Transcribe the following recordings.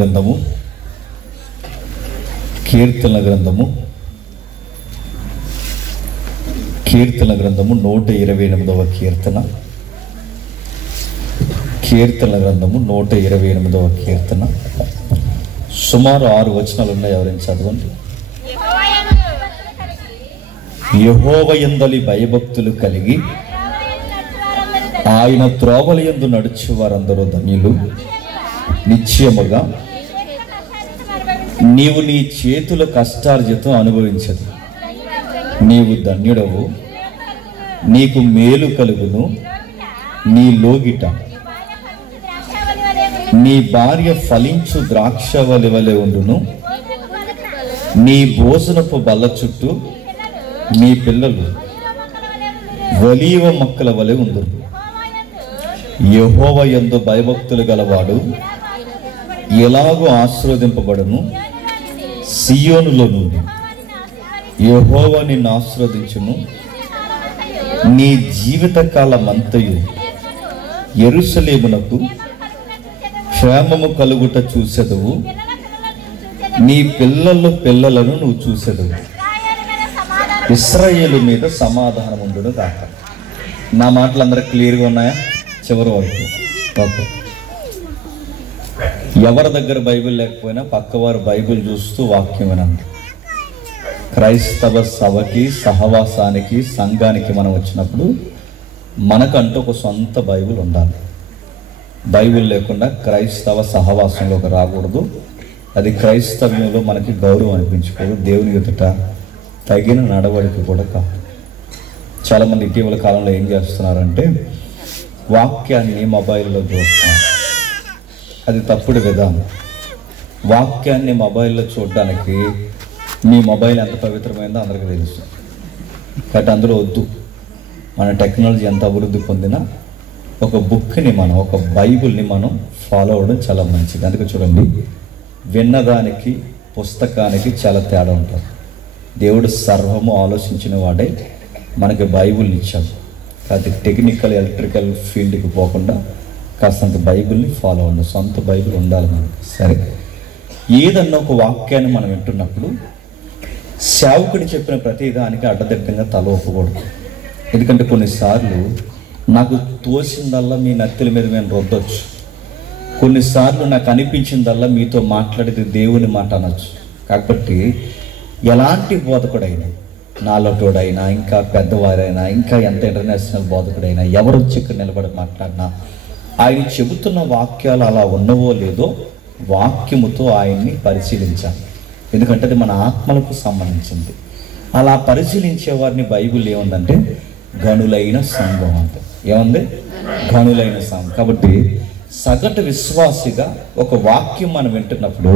గ్రంథము కీర్తన గ్రంథము 128వ కీర్తన. కీర్తన గ్రంథము 128వ కీర్తన. సుమారు 6 వచనాలు ఉన్నాయి. ఎవరైనా చదవండి. యెహోవా యందలి భయభక్తులు కలిగి ఆయన త్రోవల యందు నడుచు వారందరూ ధన్యులు. నిశ్చయముగా నీవు నీ చేతుల కష్టార్జితం అనుభవించదు. నీవు ధన్యుడవు, నీకు మేలు కలుగును. నీ లోగిట నీ భార్య ఫలించు ద్రాక్షవల్లి వలె ఉండును. నీ భోజనపు బల్ల చుట్టూ నీ పిల్లలు ఒలీవ మొక్కల వలె ఉండును. యెహోవా యందు భయభక్తులు గలవాడు ఎలాగూ ఆశీర్వదింపబడును. సియోనులో నుండి యెహోవా నిన్ను ఆశీర్వదించును. నీ జీవితకాలమంతయు యెరూషలేమునకు క్షేమము కలుగుట చూసెదవు. నీ పిల్లలను నువ్వు చూసెదవు. ఇశ్రాయేలు మీద సమాధానం ఉండును కాక. నా మాటలు అందరూ క్లియర్గా ఉన్నాయా? చివరి వరకు ఓకే. ఎవరి దగ్గర బైబిల్ లేకపోయినా పక్కవారు బైబిల్ చూస్తూ వాక్యం వినండి. క్రైస్తవ సభకి, సహవాసానికి, సంఘానికి మనం వచ్చినప్పుడు మనకంటూ ఒక సొంత బైబిల్ ఉండాలి. బైబిల్ లేకుండా క్రైస్తవ సహవాసంలోకి రాకూడదు. అది క్రైస్తవ్యంలో మనకి గౌరవం అనిపించుకోదు. దేవుని ఎదుట తగిన నడవడిక కూడా కాదు. చాలామంది ఇటీవల కాలంలో ఏం చేస్తున్నారంటే వాక్యాన్ని మొబైల్లో చూస్తున్నారు. అది తప్పుడు విధానం. వాక్యాన్ని మొబైల్లో చూడడానికి మీ మొబైల్ ఎంత పవిత్రమైందో అందరికీ తెలుసు. కాబట్టి అందులో వద్దు. మన టెక్నాలజీ ఎంత అభివృద్ధి పొందినా ఒక బుక్ని మనం, ఒక బైబిల్ని మనం ఫాలో అవ్వడం చాలా మంచిది. అందుకే చూడండి, విన్నదానికి పుస్తకానికి చాలా తేడా ఉంటుంది. దేవుడు సర్వము ఆలోచించిన వాడే మనకి బైబిల్ని ఇచ్చాడు. అది టెక్నికల్, ఎలక్ట్రికల్ ఫీల్డ్కి పోకుండా కాస్తంత బైబిల్ని ఫాలో అవ్వండి. సొంత బైబిల్ ఉండాలి మనకి. సరే, ఏదన్నా ఒక వాక్యాన్ని మనం వింటున్నప్పుడు సేవకుడు చెప్పిన ప్రతి దానికి అడ్డదిడ్డంగా తల ఒప్పకూడదు. ఎందుకంటే కొన్నిసార్లు నాకు తోచిందల్లా మీ నత్తుల మీద మేము రుద్దొచ్చు. కొన్నిసార్లు నాకు అనిపించిందల్లా మీతో మాట్లాడేది దేవుని మాట అనొచ్చు. కాబట్టి ఎలాంటి బోధకుడైనా, నాలోటోడైనా, ఇంకా పెద్దవారైనా, ఇంకా ఎంత ఇంటర్నేషనల్ బోధకుడైనా, ఎవరు వచ్చి ఇక్కడ నిలబడి మాట్లాడినా ఆయన చెబుతున్న వాక్యాలు అలా ఉన్నవో లేదో వాక్యముతో ఆయన్ని పరిశీలించాలి. ఎందుకంటే అది మన ఆత్మలకు సంబంధించింది. అలా పరిశీలించే వారిని బైబిల్ ఏముందంటే గనులైన సంఘం అంటే. ఏముంది? గనులైన సంఘం. కాబట్టి సగటు విశ్వాసిగా ఒక వాక్యం మనం వింటున్నప్పుడు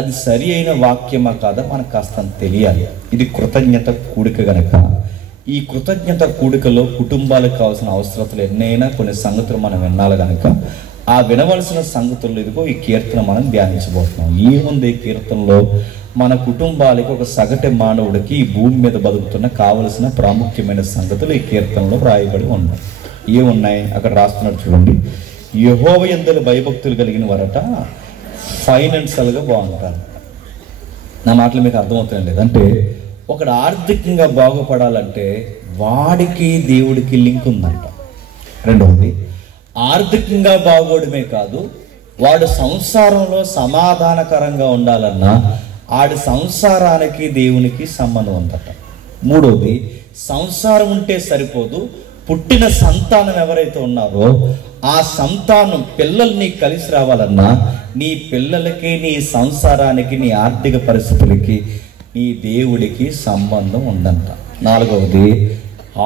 అది సరి అయిన వాక్యమా కాదా మనకు కాస్త తెలియాలి. ఇది కృతజ్ఞత కూడిక గనక ఈ కృతజ్ఞత కూడికలో కుటుంబాలకు కావాల్సిన అవసరతలు ఎన్నైనా కొన్ని సంగతులు మనం వినాలి కనుక ఆ వినవలసిన సంగతులు ఇదిగో ఈ కీర్తన మనం ధ్యానించబోతున్నాం. ఏముంది ఈ కీర్తనలో? మన కుటుంబాలకి, ఒక సగటు మానవుడికి ఈ భూమి మీద బతుకుతున్న కావలసిన ప్రాముఖ్యమైన సంగతులు ఈ కీర్తనలో రాయబడి ఉన్నాయి. ఏమున్నాయి అక్కడ రాస్తున్నాడు చూడండి. యెహోవా యందలి భయభక్తులు కలిగిన వారట ఫైనాన్షియల్గా బాగుంటారు. నా మాటలు మీకు అర్థమవుతాయి లేదంటే ఒకడు ఆర్థికంగా బాగుపడాలంటే వాడికి దేవుడికి లింక్ ఉందంట. రెండవది, ఆర్థికంగా బాగోడమే కాదు, వాడు సంసారంలో సమాధానకరంగా ఉండాలన్నా ఆడి సంసారానికి దేవునికి సంబంధం ఉందట. మూడవది, సంసారం ఉంటే సరిపోదు, పుట్టిన సంతానం ఎవరైతే ఉన్నారో ఆ సంతానం పిల్లల్ని కలిసి రావాలన్నా నీ పిల్లలకి, నీ సంసారానికి, నీ ఆర్థిక పరిస్థితులకి, నీ దేవుడికి సంబంధం ఉందంట. నాలుగవది,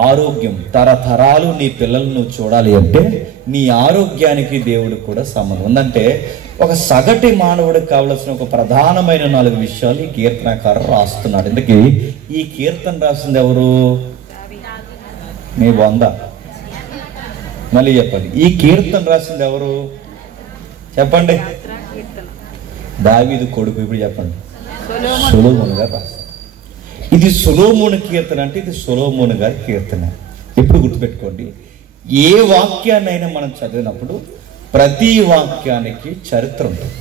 ఆరోగ్యం. తరతరాలు నీ పిల్లలను నువ్వు చూడాలి అంటే నీ ఆరోగ్యానికి దేవుడికి కూడా సంబంధం ఉందంటే ఒక సగటి మానవుడికి కావలసిన ఒక ప్రధానమైన 4 విషయాలు ఈ కీర్తనకారుడు రాస్తున్నాడు. ఎందుకు ఈ కీర్తన రాసింది ఎవరు? మీ బొంద. మళ్ళీ చెప్పండి, ఈ కీర్తన రాసింది ఎవరు? చెప్పండి. దావీదు కొడుకు. ఇప్పుడు చెప్పండి, సొలొమోను గారు రాశారు. ఇది సొలొమోను కీర్తన అంటే ఇది సొలొమోను గారి కీర్తన. ఎప్పుడు గుర్తుపెట్టుకోండి, ఏ వాక్యాన్నైనా మనం చదివినప్పుడు ప్రతి వాక్యానికి చరిత్ర ఉంటుంది.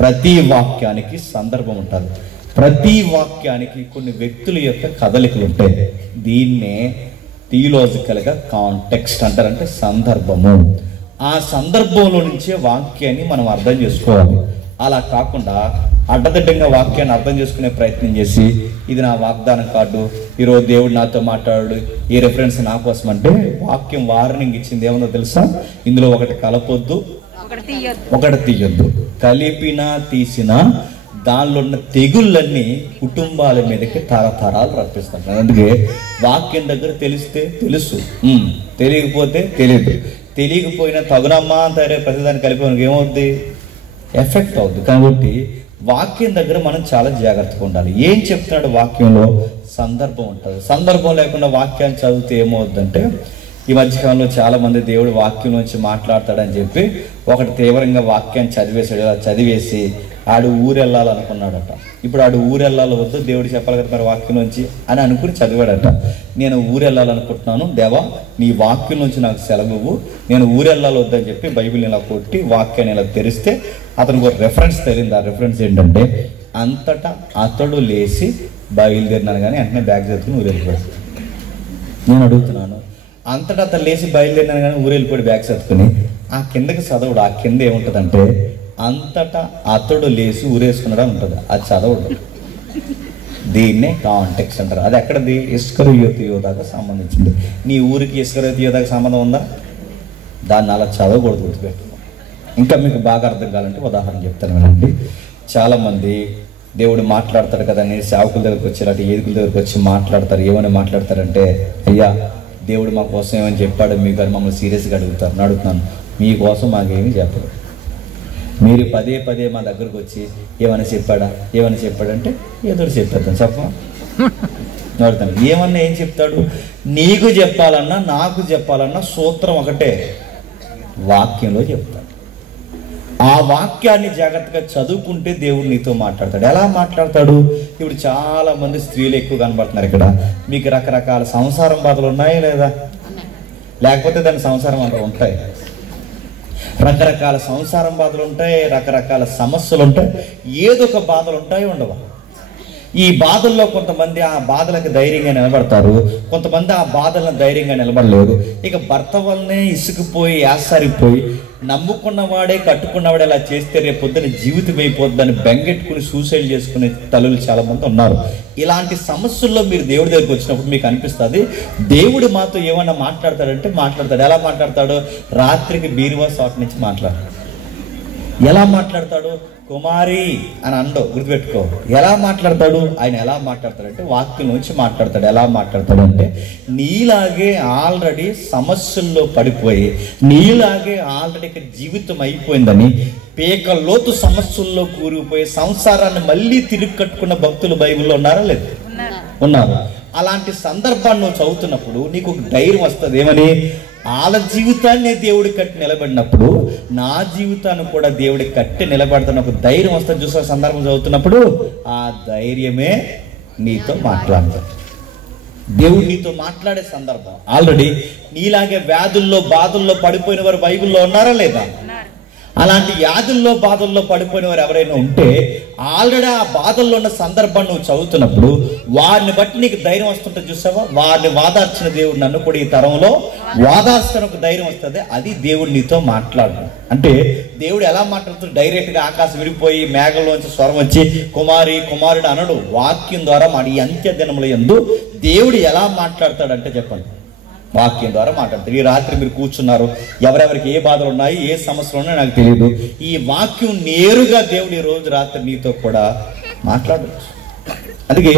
ప్రతి వాక్యానికి సందర్భం ఉంటుంది. ప్రతి వాక్యానికి కొన్ని వ్యక్తుల యొక్క కదలికలు ఉంటాయి. దీన్నే థియలాజికల్గా కాంటెక్స్ట్ అంటారు, అంటే సందర్భము. ఆ సందర్భంలో నుంచే వాక్యాన్ని మనం అర్థం చేసుకోవాలి. అలా కాకుండా అడ్డదిడ్డంగా వాక్యాన్ని అర్థం చేసుకునే ప్రయత్నం చేసి ఇది నా వాగ్దానం కార్డు, ఈరోజు దేవుడు నాతో మాట్లాడు, ఈ రెఫరెన్స్ నా కోసం అంటే వాక్యం వార్నింగ్ ఇచ్చింది ఏమన్నా తెలుసా? ఇందులో ఒకటి కలపొద్దు, ఒకటి తీయొద్దు. కలిపినా తీసినా దానిలో ఉన్న తెగుళ్ళన్నీ కుటుంబాల మీదకి తరతరాలు రప్పిస్తాడు. అందుకే వాక్యం దగ్గర తెలిస్తే తెలుసు, తెలియకపోతే తెలియదు. తెలియకపోయినా తగునమ్మా అంటారే ప్రతిదాన్ని కలిపి ఏమవుద్ది? ఎఫెక్ట్ అవుద్ది. కాబట్టి వాక్యం దగ్గర మనం చాలా జాగ్రత్తగా ఉండాలి. ఏం చెప్తున్నాడు వాక్యంలో? సందర్భం ఉంటుంది. సందర్భం లేకుండా వాక్యాన్ని చదివితే ఏమవుద్దంటే, ఈ మధ్యకాలంలో చాలా మంది దేవుడు వాక్యం నుంచి మాట్లాడతాడని చెప్పి ఒకటి తీవ్రంగా వాక్యాన్ని చదివేసి ఆడు ఊరు వెళ్ళాలనుకున్నాడట. ఇప్పుడు ఆడు ఊరు వెళ్ళాలి వద్దు, దేవుడు చెప్పాలి కదా మరి వాక్యం నుంచి అని అనుకుని చదివాడట. నేను ఊరు వెళ్ళాలనుకుంటున్నాను దేవా, నీ వాక్యం నుంచి నాకు సెలవు, నేను ఊరు వెళ్ళాలి వద్దని చెప్పి బైబిల్ని ఇలా కొట్టి వాక్యాన్ని ఇలా తెరిస్తే అతనికి ఒక రెఫరెన్స్ తెలియదు. ఆ రెఫరెన్స్ ఏంటంటే, అంతటా అతడు లేచి బయలుదేరినాను కానీ వెంటనే బ్యాగ్ చదువుకుని ఊరు వెళ్ళిపోయాడు. నేను అడుగుతున్నాను, అంతటా అతను లేచి బయలుదేరినాను కానీ ఊరు వెళ్ళిపోయాడు బ్యాగ్ చదువుకుని. ఆ కిందకి చదవడు. ఆ కింద ఏముంటుందంటే, అంతటా అతడు లేచి ఊరేసుకున్నాడు అని ఉంటుంది. అది చదవడు. దీన్నే కాంటెక్స్ట్ అంటారు. అది ఎక్కడది? ఇస్కరియోతు యోధాకు సంబంధించింది. నీ ఊరికి ఇస్కరియోతు యోధాకు సంబంధం ఉందా? దాన్ని అలా చదవకూడదు, గుర్తుపెట్టుకో. ఇంకా మీకు బాగా అర్థం కావాలంటే ఉదాహరణ చెప్తాను వినండి. చాలామంది దేవుడు మాట్లాడతాడు కదా అని సేవకుల దగ్గరకు వచ్చి ఇలాంటి ఏదుకుల దగ్గరకు వచ్చి మాట్లాడతారు. ఏమని మాట్లాడతారంటే, అయ్యా దేవుడు మా కోసం ఏమని చెప్పాడు మీకు అని మమ్మల్ని సీరియస్గా అడుగుతారు. నేను అడుగుతున్నాను, మీకోసం మాకేమీ చెప్పరు. మీరు పదే పదే మా దగ్గరకు వచ్చి ఏమైనా చెప్పాడంటే ఏదో చెప్పేద్దాం. చెప్పమా అడుగుతాను. ఏమన్నా ఏం చెప్తాడు? నీకు చెప్పాలన్నా నాకు చెప్పాలన్నా సూత్రం ఒకటే, వాక్యంలో చెప్తాడు. ఆ వాక్యాన్ని జాగ్రత్తగా చదువుకుంటే దేవుడు నీతో మాట్లాడతాడు. ఎలా మాట్లాడతాడు? ఇప్పుడు చాలా మంది స్త్రీలు ఎక్కువ కనబడుతున్నారు ఇక్కడ. మీకు రకరకాల సంసారం బాధలు ఉన్నాయా లేదా? లేకపోతే దాని సంసారం అంతా ఉంటాయి. రకరకాల సంసారం బాధలు ఉంటాయి, రకరకాల సమస్యలు ఉంటాయి, ఏదో ఒక బాధలు ఉంటాయి, ఉండవా? ఈ బాధల్లో కొంతమంది ఆ బాధలకు ధైర్యంగా నిలబడతారు, కొంతమంది ఆ బాధలను ధైర్యంగా నిలబడలేదు. ఇక భర్త వల్లనే ఇసుకుపోయి యాసరిపోయి నమ్ముకున్నవాడే కట్టుకున్నవాడే అలా చేస్తే రేపు పొద్దున జీవితం అయిపోద్దని బెంగెట్టుకుని సూసైడ్ చేసుకునే తల్లులు చాలా మంది ఉన్నారు. ఇలాంటి సమస్యల్లో మీరు దేవుడి దగ్గరికి వచ్చినప్పుడు మీకు అనిపిస్తుంది దేవుడు మాతో ఏమన్నా మాట్లాడతాడంటే మాట్లాడతాడు. ఎలా మాట్లాడతాడు? రాత్రికి బీరువా షాప్ నుంచి మాట్లాడతాడు. ఎలా మాట్లాడతాడు? కుమారి అని అండో, గుర్తుపెట్టుకో. ఎలా మాట్లాడతాడు? ఆయన ఎలా మాట్లాడతాడంటే వాక్యం నుంచి మాట్లాడతాడు. ఎలా మాట్లాడతాడు అంటే, నీలాగే ఆల్రెడీ సమస్యల్లో పడిపోయి, నీలాగే ఆల్రెడీ జీవితం అయిపోయిందని పేకల్లోతు సమస్యల్లో కూరుకుపోయి సంసారాన్ని మళ్ళీ తిరిగి కట్టుకున్న భక్తులు బైబిల్లో ఉన్నారా? లేదు, ఉన్నారు. అలాంటి సందర్భాన్ని నువ్వు చదువుతున్నప్పుడు నీకు ఒక ధైర్యం వస్తుంది. ఏమని? వాళ్ళ జీవితాన్ని దేవుడి కట్టి నిలబడినప్పుడు నా జీవితాన్ని కూడా దేవుడి కట్టి నిలబడుతున్న ఒక ధైర్యం వస్తుంది. చూసా సందర్భం చదువుతున్నప్పుడు ఆ ధైర్యమే నీతో మాట్లాడతాడు. దేవుడు నీతో మాట్లాడే సందర్భం. ఆల్రెడీ నీలాగే వ్యాధుల్లో బాధల్లో పడిపోయిన వారు బైబిల్లో ఉన్నారా లేదా? అలాంటి వ్యాధుల్లో బాధల్లో పడిపోయిన వారు ఎవరైనా ఉంటే ఆల్రెడీ ఆ బాధల్లో ఉన్న సందర్భాన్ని నువ్వు చదువుతున్నప్పుడు వారిని బట్టి నీకు ధైర్యం వస్తుంటుంది. చూసావా? వారిని వాదార్చిన దేవుడు నన్ను కూడా ఈ తరంలో వాదార్చడానికి ధైర్యం వస్తుంది. అది దేవుడు నీతో మాట్లాడడం. అంటే దేవుడు ఎలా మాట్లాడుతాడు? డైరెక్ట్గా ఆకాశం విడిపోయి మేఘంలోంచి స్వరం వచ్చి కుమారి కుమారుడు అనడు. వాక్యం ద్వారా ఈ అంత్య దినముల యందు దేవుడు ఎలా మాట్లాడతాడంటే చెప్పండి, వాక్యం ద్వారా మాట్లాడతారు. ఈ రాత్రి మీరు కూర్చున్నారు, ఎవరెవరికి ఏ బాధలు ఉన్నాయి, ఏ సమస్యలు ఉన్నాయో నాకు తెలియదు. ఈ వాక్యం నేరుగా దేవుడు ఈ రోజు రాత్రి నీతో కూడా మాట్లాడవచ్చు. అందుకే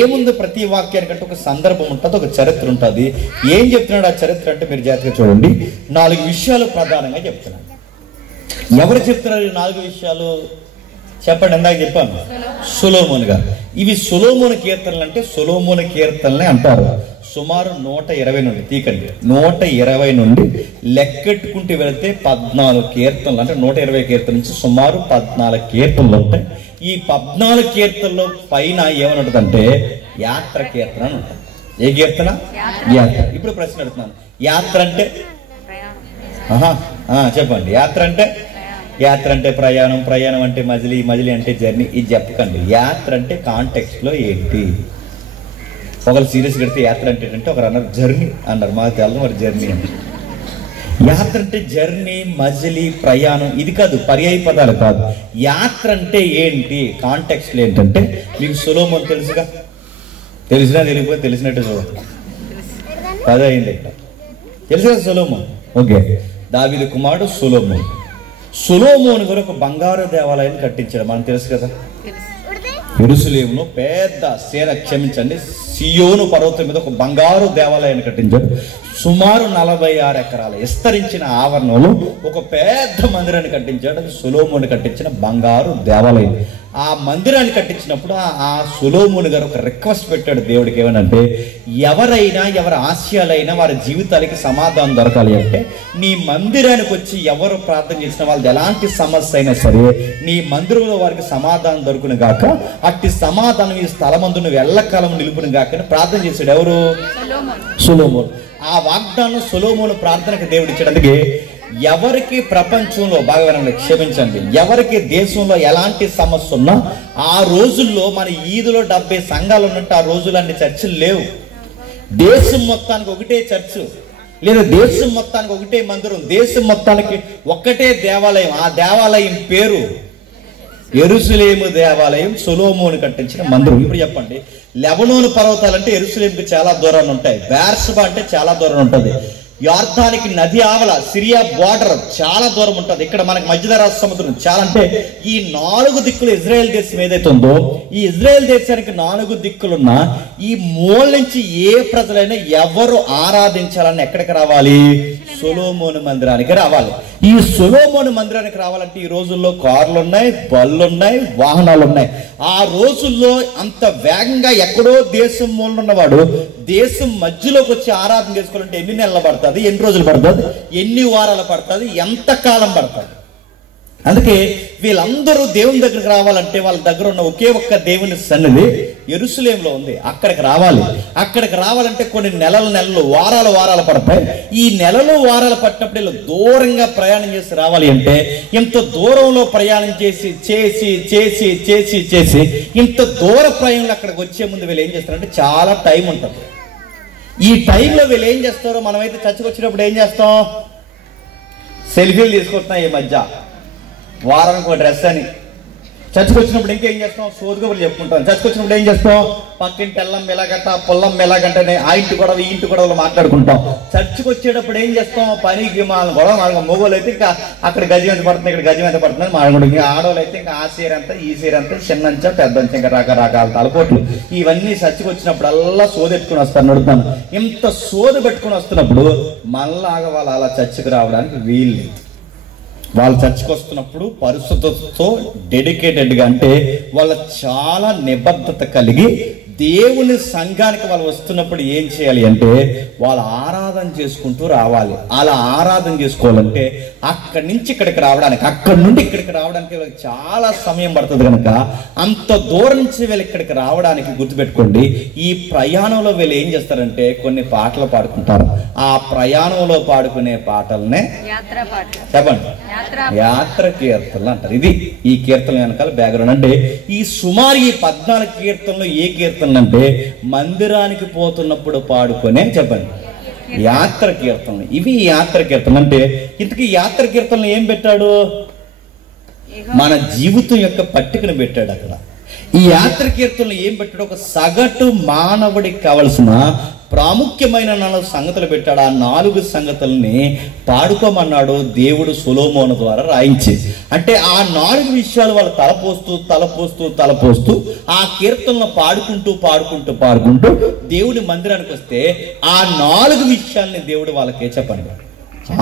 ఏముంది? ప్రతి వాక్యానికంటే ఒక సందర్భం ఉంటుంది, ఒక చరిత్ర ఉంటుంది. ఏం చెప్తున్నాడు ఆ చరిత్ర అంటే మీరు జాగ్రత్తగా చూడండి. 4 విషయాలు ప్రధానంగా చెప్తున్నాడు. ఎవరు చెప్తున్నారు ఈ 4 విషయాలు? చెప్పండి. ఇందాక చెప్పాను, సొలొమోను గారు. ఇవి సొలొమోను కీర్తనలు అంటే సొలొమోను కీర్తనలే అంటారు. సుమారు 120 నుండి తీకండి, 120 నుండి లెక్కెట్టుకుంటూ వెళితే 14 కీర్తనలు, అంటే 120 కీర్తన నుంచి సుమారు 14 కీర్తనలు ఉంటాయి. ఈ 14 కీర్తనలో పైన ఏమని ఉంటుందంటే యాత్ర కీర్తన అని ఉంటుంది. ఏ కీర్తన? యాత్ర. ఇప్పుడు ప్రశ్న అడుగుతున్నాను, యాత్ర అంటే చెప్పండి. యాత్ర అంటే యాత్ర అంటే ప్రయాణం, ప్రయాణం అంటే మజిలీ, మజిలీ అంటే జర్నీ. ఇది చెప్పకండి. యాత్ర అంటే కాంటెక్స్ట్లో ఏంటి? ఒకరు సీరియస్ కడితే యాత్ర అంటే ఏంటంటే ఒకరు అన్నారు జర్నీ అన్నారు, మాకు తెలదు మరి జర్నీ అంటే. యాత్ర అంటే జర్నీ, మజిలీ, ప్రయాణం ఇది కాదు, పర్యాయ పదాలు కాదు. యాత్ర అంటే ఏంటి కాంటెక్స్ట్లో ఏంటంటే మీకు సొలొమోన్ తెలుసుగా, తెలిసినా తెలియకపోతే తెలిసినట్టు చూడండి. 10 అయింది తెలుసు కదా సొలొమోన్. ఓకే, దావీదు కుమారుడు సొలొమోన్. సొలొమోను గారు ఒక బంగారు దేవాలయాన్ని కట్టించాడు, మనకు తెలుసు కదా. యెరూషలేములో పెద్ద సియోను పర్వతం మీద ఒక బంగారు దేవాలయాన్ని కట్టించాడు. సుమారు 46 ఎకరాల విస్తరించిన ఆవరణలో ఒక పెద్ద మందిరాన్ని కట్టించాడు. అది సొలొమోను కట్టించిన బంగారు దేవాలయం. ఆ మందిరాన్ని కట్టించినప్పుడు ఆ సొలొమోను గారు ఒక రిక్వెస్ట్ పెట్టాడు దేవుడికి. ఏమనంటే, ఎవరైనా ఎవరి ఆశయాలైనా వారి జీవితాలకి సమాధానం దొరకాలి అంటే నీ మందిరానికి వచ్చి ఎవరు ప్రార్థన చేసిన వాళ్ళది ఎలాంటి సమస్య అయినా సరే నీ మందిరంలో వారికి సమాధానం దొరుకును గాక, అట్టి సమాధానం ఈ స్థలమందు నువ్వు ఎల్లకాలం నిలుపును గాక అని ప్రార్థన చేశాడు. ఎవరు? సొలొమోను. ఆ వాగ్దానం సొలొమోను ప్రార్థనకు దేవుడు ఇచ్చాడు. అందుకే ఎవరికి ప్రపంచంలో బాగా వినండి, క్షమించండి, ఎవరికి దేశంలో ఎలాంటి సమస్య ఉన్నా ఆ రోజుల్లో మన ఈదులో 70 సంఘాలు ఉన్నట్టు ఆ రోజుల్లో అన్ని చర్చిలు లేవు. దేశం మొత్తానికి ఒకటే చర్చు, లేదా దేశం మొత్తానికి ఒకటే మందిరం, దేశం మొత్తానికి ఒక్కటే దేవాలయం. ఆ దేవాలయం పేరు యెరూషలేము దేవాలయం, సొలొమోను కట్టించిన మందిరం. ఇప్పుడు చెప్పండి, లెబనోను పర్వతాలంటే యెరూషలేముకి చాలా దూరాన్ని ఉంటాయి. బెర్షెబా అంటే చాలా దూరం ఉంటుంది. యార్దానికి నది ఆవల సిరియా బార్డర్ చాలా దూరం ఉంటుంది. ఇక్కడ మనకి మధ్యధరా సముద్రం చాలా, అంటే ఈ 4 దిక్కులు ఇజ్రాయెల్ దేశం ఏదైతే ఉందో, ఈ ఇజ్రాయెల్ దేశానికి 4 దిక్కులున్న ఈ మూల నుంచి ఏ ప్రజలైనా ఎవరు ఆరాధించాలని ఎక్కడికి రావాలి? సొలొమోను మందిరానికి రావాలి. ఈ సొలొమోను మందిరానికి రావాలంటే ఈ రోజుల్లో కార్లు ఉన్నాయి, బళ్ళు ఉన్నాయి, వాహనాలు ఉన్నాయి. ఆ రోజుల్లో అంత వేగంగా ఎక్కడో దేశం మూలన ఉన్నవాడు దేశం మధ్యలోకి వచ్చి ఆరాధన చేసుకోవాలంటే ఎన్ని నెలలు పడుతుంది, ఎన్ని రోజులు పడుతుంది, ఎన్ని వారాలు పడుతుంది, ఎంత కాలం పడుతుంది? అందుకే వీళ్ళందరూ దేవుని దగ్గరికి రావాలంటే వాళ్ళ దగ్గర ఉన్న ఒకే ఒక్క దేవుని సన్నిధి యెరూషలేములో ఉంది. అక్కడికి రావాలి. అక్కడికి రావాలంటే కొన్ని నెలలు వారాలు పడతాయి. ఈ నెలలు వారాలు పట్టినప్పుడు వీళ్ళు దూరంగా ప్రయాణం చేసి రావాలి అంటే ఇంత దూరంలో ప్రయాణం చేసి ఇంత దూర ప్రయాణంలో అక్కడికి వచ్చే ముందు వీళ్ళు ఏం చేస్తారంటే చాలా టైం ఉంటుంది. ఈ టైంలో వీళ్ళు ఏం చేస్తారో, మనమైతే చర్చకు వచ్చినప్పుడు ఏం చేస్తాం, సెల్ఫీలు తీసుకుంటున్నాం. ఈ మధ్య వారానికి ఒక డ్రెస్ అని. చర్చకు వచ్చినప్పుడు ఇంకేం చేస్తాం, సోదుగబులు చెప్పుకుంటాం. చర్చకు వచ్చినప్పుడు ఏం చేస్తాం, పక్కింటి ఎల్లం ఎలాగంట, పొల్లం ఎలాగంటనే ఆ ఇంటి గొడవ ఈ ఇంటి గొడవలు మాట్లాడుకుంటాం. చర్చకు వచ్చేటప్పుడు ఏం చేస్తాం, పనికి మాలను గొడవ మాకు. మొగోళ్ళు అయితే ఇంకా అక్కడ గజం ఎంత పడుతుంది, ఇక్కడ గజం ఎంత పడుతుంది మాట్లాడు. ఇంకా ఆడవాళ్ళు అయితే ఇంకా ఆ సీర అంతా ఈ సీర అంతా, చిన్నంచా పెద్దంచా, ఇంకా రకరకాల తలపోట్లు. ఇవన్నీ చర్చకు వచ్చినప్పుడల్లా సోదెట్టుకుని వస్తాను నడుతాను. ఇంత సోదు పెట్టుకుని వస్తున్నప్పుడు మళ్ళాగా వాళ్ళు అలా చర్చకు రావడానికి వీలు. వాళ్ళు చర్చకు వస్తున్నప్పుడు పరిశుద్ధతతో డెడికేటెడ్గా, అంటే వాళ్ళ చాలా నిబద్ధత కలిగి దేవుని సంఘానికి వాళ్ళు వస్తున్నప్పుడు ఏం చేయాలి అంటే వాళ్ళు ఆరాధన చేసుకుంటూ రావాలి. అలా ఆరాధన చేసుకోవాలంటే అక్కడి నుంచి ఇక్కడికి రావడానికి, అక్కడి నుండి ఇక్కడికి రావడానికి వీళ్ళకి చాలా సమయం పడుతుంది. కనుక అంత దూరం నుంచి వీళ్ళు ఇక్కడికి రావడానికి గుర్తుపెట్టుకోండి, ఈ ప్రయాణంలో వీళ్ళు ఏం చేస్తారంటే కొన్ని పాటలు పాడుకుంటారు. ఆ ప్రయాణంలో పాడుకునే పాటలనే చెప్పండి యాత్ర కీర్తనలు అంటారు. ఇది ఈ కీర్తన వెనకాల బ్యాక్గ్రౌండ్. అంటే ఈ సుమారు ఈ 14 కీర్తనలు ఏ కీర్తనలు అంటే మందిరానికి పోతున్నప్పుడు పాడుకునే చెప్పండి యాత్ర కీర్తనలు. ఇవి యాత్ర కీర్తనలు. అంటే ఇంతకీ యాత్ర కీర్తనలు ఏం పెట్టాడు? మన జీవితం యొక్క పట్టికను పెట్టాడు అక్కడ. ఈ యాత్ర కీర్తనలు ఏం పెట్టాడు? ఒక సగటు మానవుడికి కావలసిన ప్రాముఖ్యమైన 4 సంగతులు పెట్టాడు. ఆ 4 సంగతుల్ని పాడుకోమన్నాడు దేవుడు సొలొమోను ద్వారా రాయించి. అంటే ఆ 4 విషయాలు వాళ్ళు తలపోస్తూ ఆ కీర్తనలు పాడుకుంటూ దేవుడి మందిరానికి వస్తే ఆ 4 విషయాల్ని దేవుడు వాళ్ళకే చెప్పండి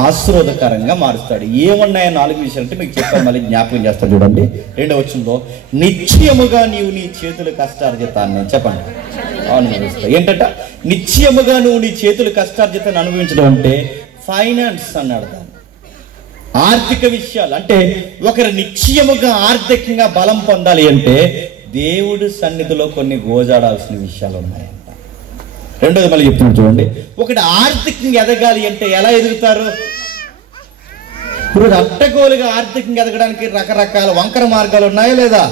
ఆశీర్వాదకరంగా మారుస్తాడు. ఏమన్నాయో 4 విషయాలు అంటే మీకు చెప్పాను, మళ్ళీ జ్ఞాపకం చేస్తాను చూడండి. 2వ వచనంలో నిశ్చయముగా నీవు నీ చేతుల కష్టార్జితాన్ని చెప్పండి అనుభవిస్తావు. ఏంటంట? నిశ్చయముగా నువ్వు నీ చేతుల కష్టార్జితాన్ని అనుభవించడం అంటే ఫైనాన్స్ అన్నాడు. దాన్ని ఆర్థిక విషయాలు. అంటే ఒకరు నిశ్చయముగా ఆర్థికంగా బలం పొందాలి అంటే దేవుడి సన్నిధిలో కొన్ని గోజాడాల్సిన విషయాలు ఉన్నాయి. రెండోది మళ్ళీ చెప్తున్నాను చూడండి. ఒకటి ఆర్థికంగా ఎదగాలి అంటే ఎలా ఎదుగుతారు? ఇప్పుడు అడ్డగోలుగా ఆర్థికంగా ఎదగడానికి రకరకాల వంకర మార్గాలు ఉన్నాయా లేదా?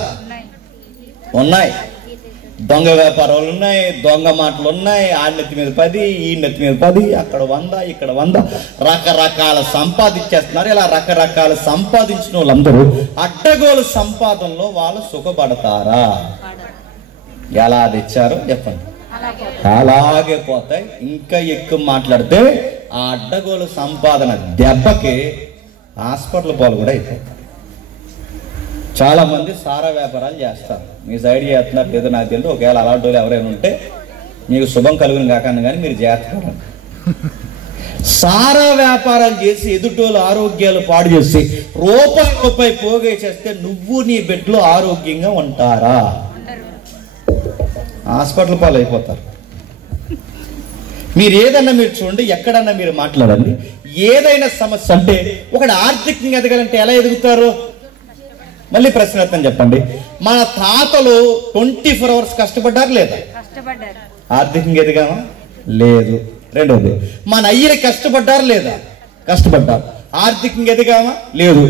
ఉన్నాయి. దొంగ వ్యాపారాలు ఉన్నాయి, దొంగ మాటలు ఉన్నాయి, ఆడినెత్తి మీద 10, ఈ నెత్తి మీద 10, అక్కడ 100, ఇక్కడ 100, రకరకాల సంపాదించేస్తున్నారు. ఇలా రకరకాల సంపాదించిన వాళ్ళందరూ అడ్డగోలు సంపాదనలో వాళ్ళు సుఖపడతారా? ఎలా తెచ్చారో చెప్పండి, అలాగే పోతాయి. ఇంకా ఎక్కువ మాట్లాడితే ఆ అడ్డగోలు సంపాదన దెబ్బకి హాస్పిటల్ పాలు కూడా అయిపోతాయి. చాలా మంది సారా వ్యాపారాలు చేస్తారు. మీ సైడ్ చేస్తున్నారు లేదో నాకు తెలియదు. ఒకవేళ అలాంటి వాళ్ళు ఎవరైనా ఉంటే మీకు శుభం కలుగుని కాకుండా కానీ మీరు చేస్తారు. సారా వ్యాపారాలు చేసి ఎదుటోళ్ళు ఆరోగ్యాలు పాడు చేసి రూపాయి పోగే చేస్తే నువ్వు నీ బిడ్డలు ఆరోగ్యంగా ఉంటారా? హాస్పిటల్ పాలు అయిపోతారు. మీరు ఏదన్నా మీరు చూడండి, ఎక్కడన్నా మీరు మాట్లాడండి. ఏదైనా సమస్య అంటే ఒకటి ఆర్థికంగా ఎదగాలంటే ఎలా ఎదుగుతారు? మళ్ళీ ప్రశ్న చెప్పండి. మన తాతలు 24 hours కష్టపడ్డారు లేదా? ఆర్థికంగా ఎదిగామా? లేదు. రెండోది, మన అయ్యలు కష్టపడ్డారు లేదా? కష్టపడ్డారు. ఆర్థికంగా ఎదిగామా? లేదు.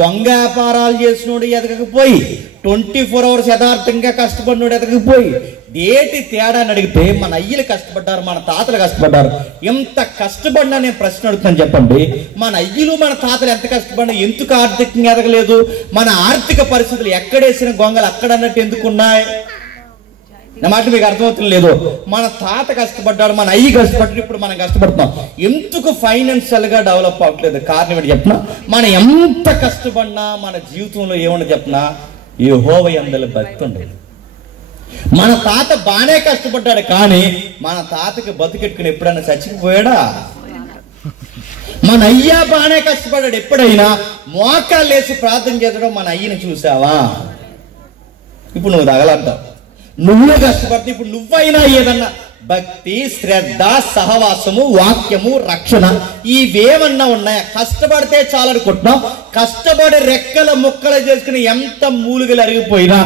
దొంగ వ్యాపారాలు చేసినోడు ఎదగకపోయి 24 hours యథార్థంగా కష్టపడినోడు ఎదగకపోయి దేటి తేడా అని అడిగితే మన అయ్యలు కష్టపడ్డారు, మన తాతలు కష్టపడ్డారు. ఎంత కష్టపడినా నేను ప్రశ్న అడుగుతాను చెప్పండి. మన అయ్యలు మన తాతలు ఎంత కష్టపడినా ఎందుకు ఆర్థికంగా ఎదగలేదు? మన ఆర్థిక పరిస్థితులు ఎక్కడేసిన గొంగలు అక్కడ అన్నట్టు ఎందుకున్నాయి? నా మాట మీకు అర్థమవుతుంది లేదు? మన తాత కష్టపడ్డాడు, మన అయ్యి కష్టపడ్డాడు, ఇప్పుడు మనం కష్టపడుతున్నాం. ఎందుకు ఫైనాన్షియల్ గా డెవలప్ అవ్వట్లేదు? కారణం ఏంటి చెప్పినా? మనం ఎంత కష్టపడినా మన జీవితంలో ఏమన్నా చెప్పినా యెహోవా యందు భక్తి ఉండదు. మన తాత బాగానే కష్టపడ్డాడు, కానీ మన తాతకి బతుకెట్టుకుని ఎప్పుడైనా చచ్చిపోయాడా? మన అయ్యా బాగానే కష్టపడ్డాడు, ఎప్పుడైనా మోకాళ్ళు వేసి ప్రార్థన చేయడం మన అయ్యని చూసావా? ఇప్పుడు నువ్వు తగలంటావు, నువ్వే కష్టపడితే ఇప్పుడు నువ్వైనా ఏదన్నా భక్తి, శ్రద్ధ, సహవాసము, వాక్యము, రక్షణ ఇవేమన్నా ఉన్నాయా? కష్టపడితే చాలనుకుంటున్నావు. కష్టపడి రెక్కల ముక్కలు చేసుకుని ఎంత మూలుగలు అరిగిపోయినా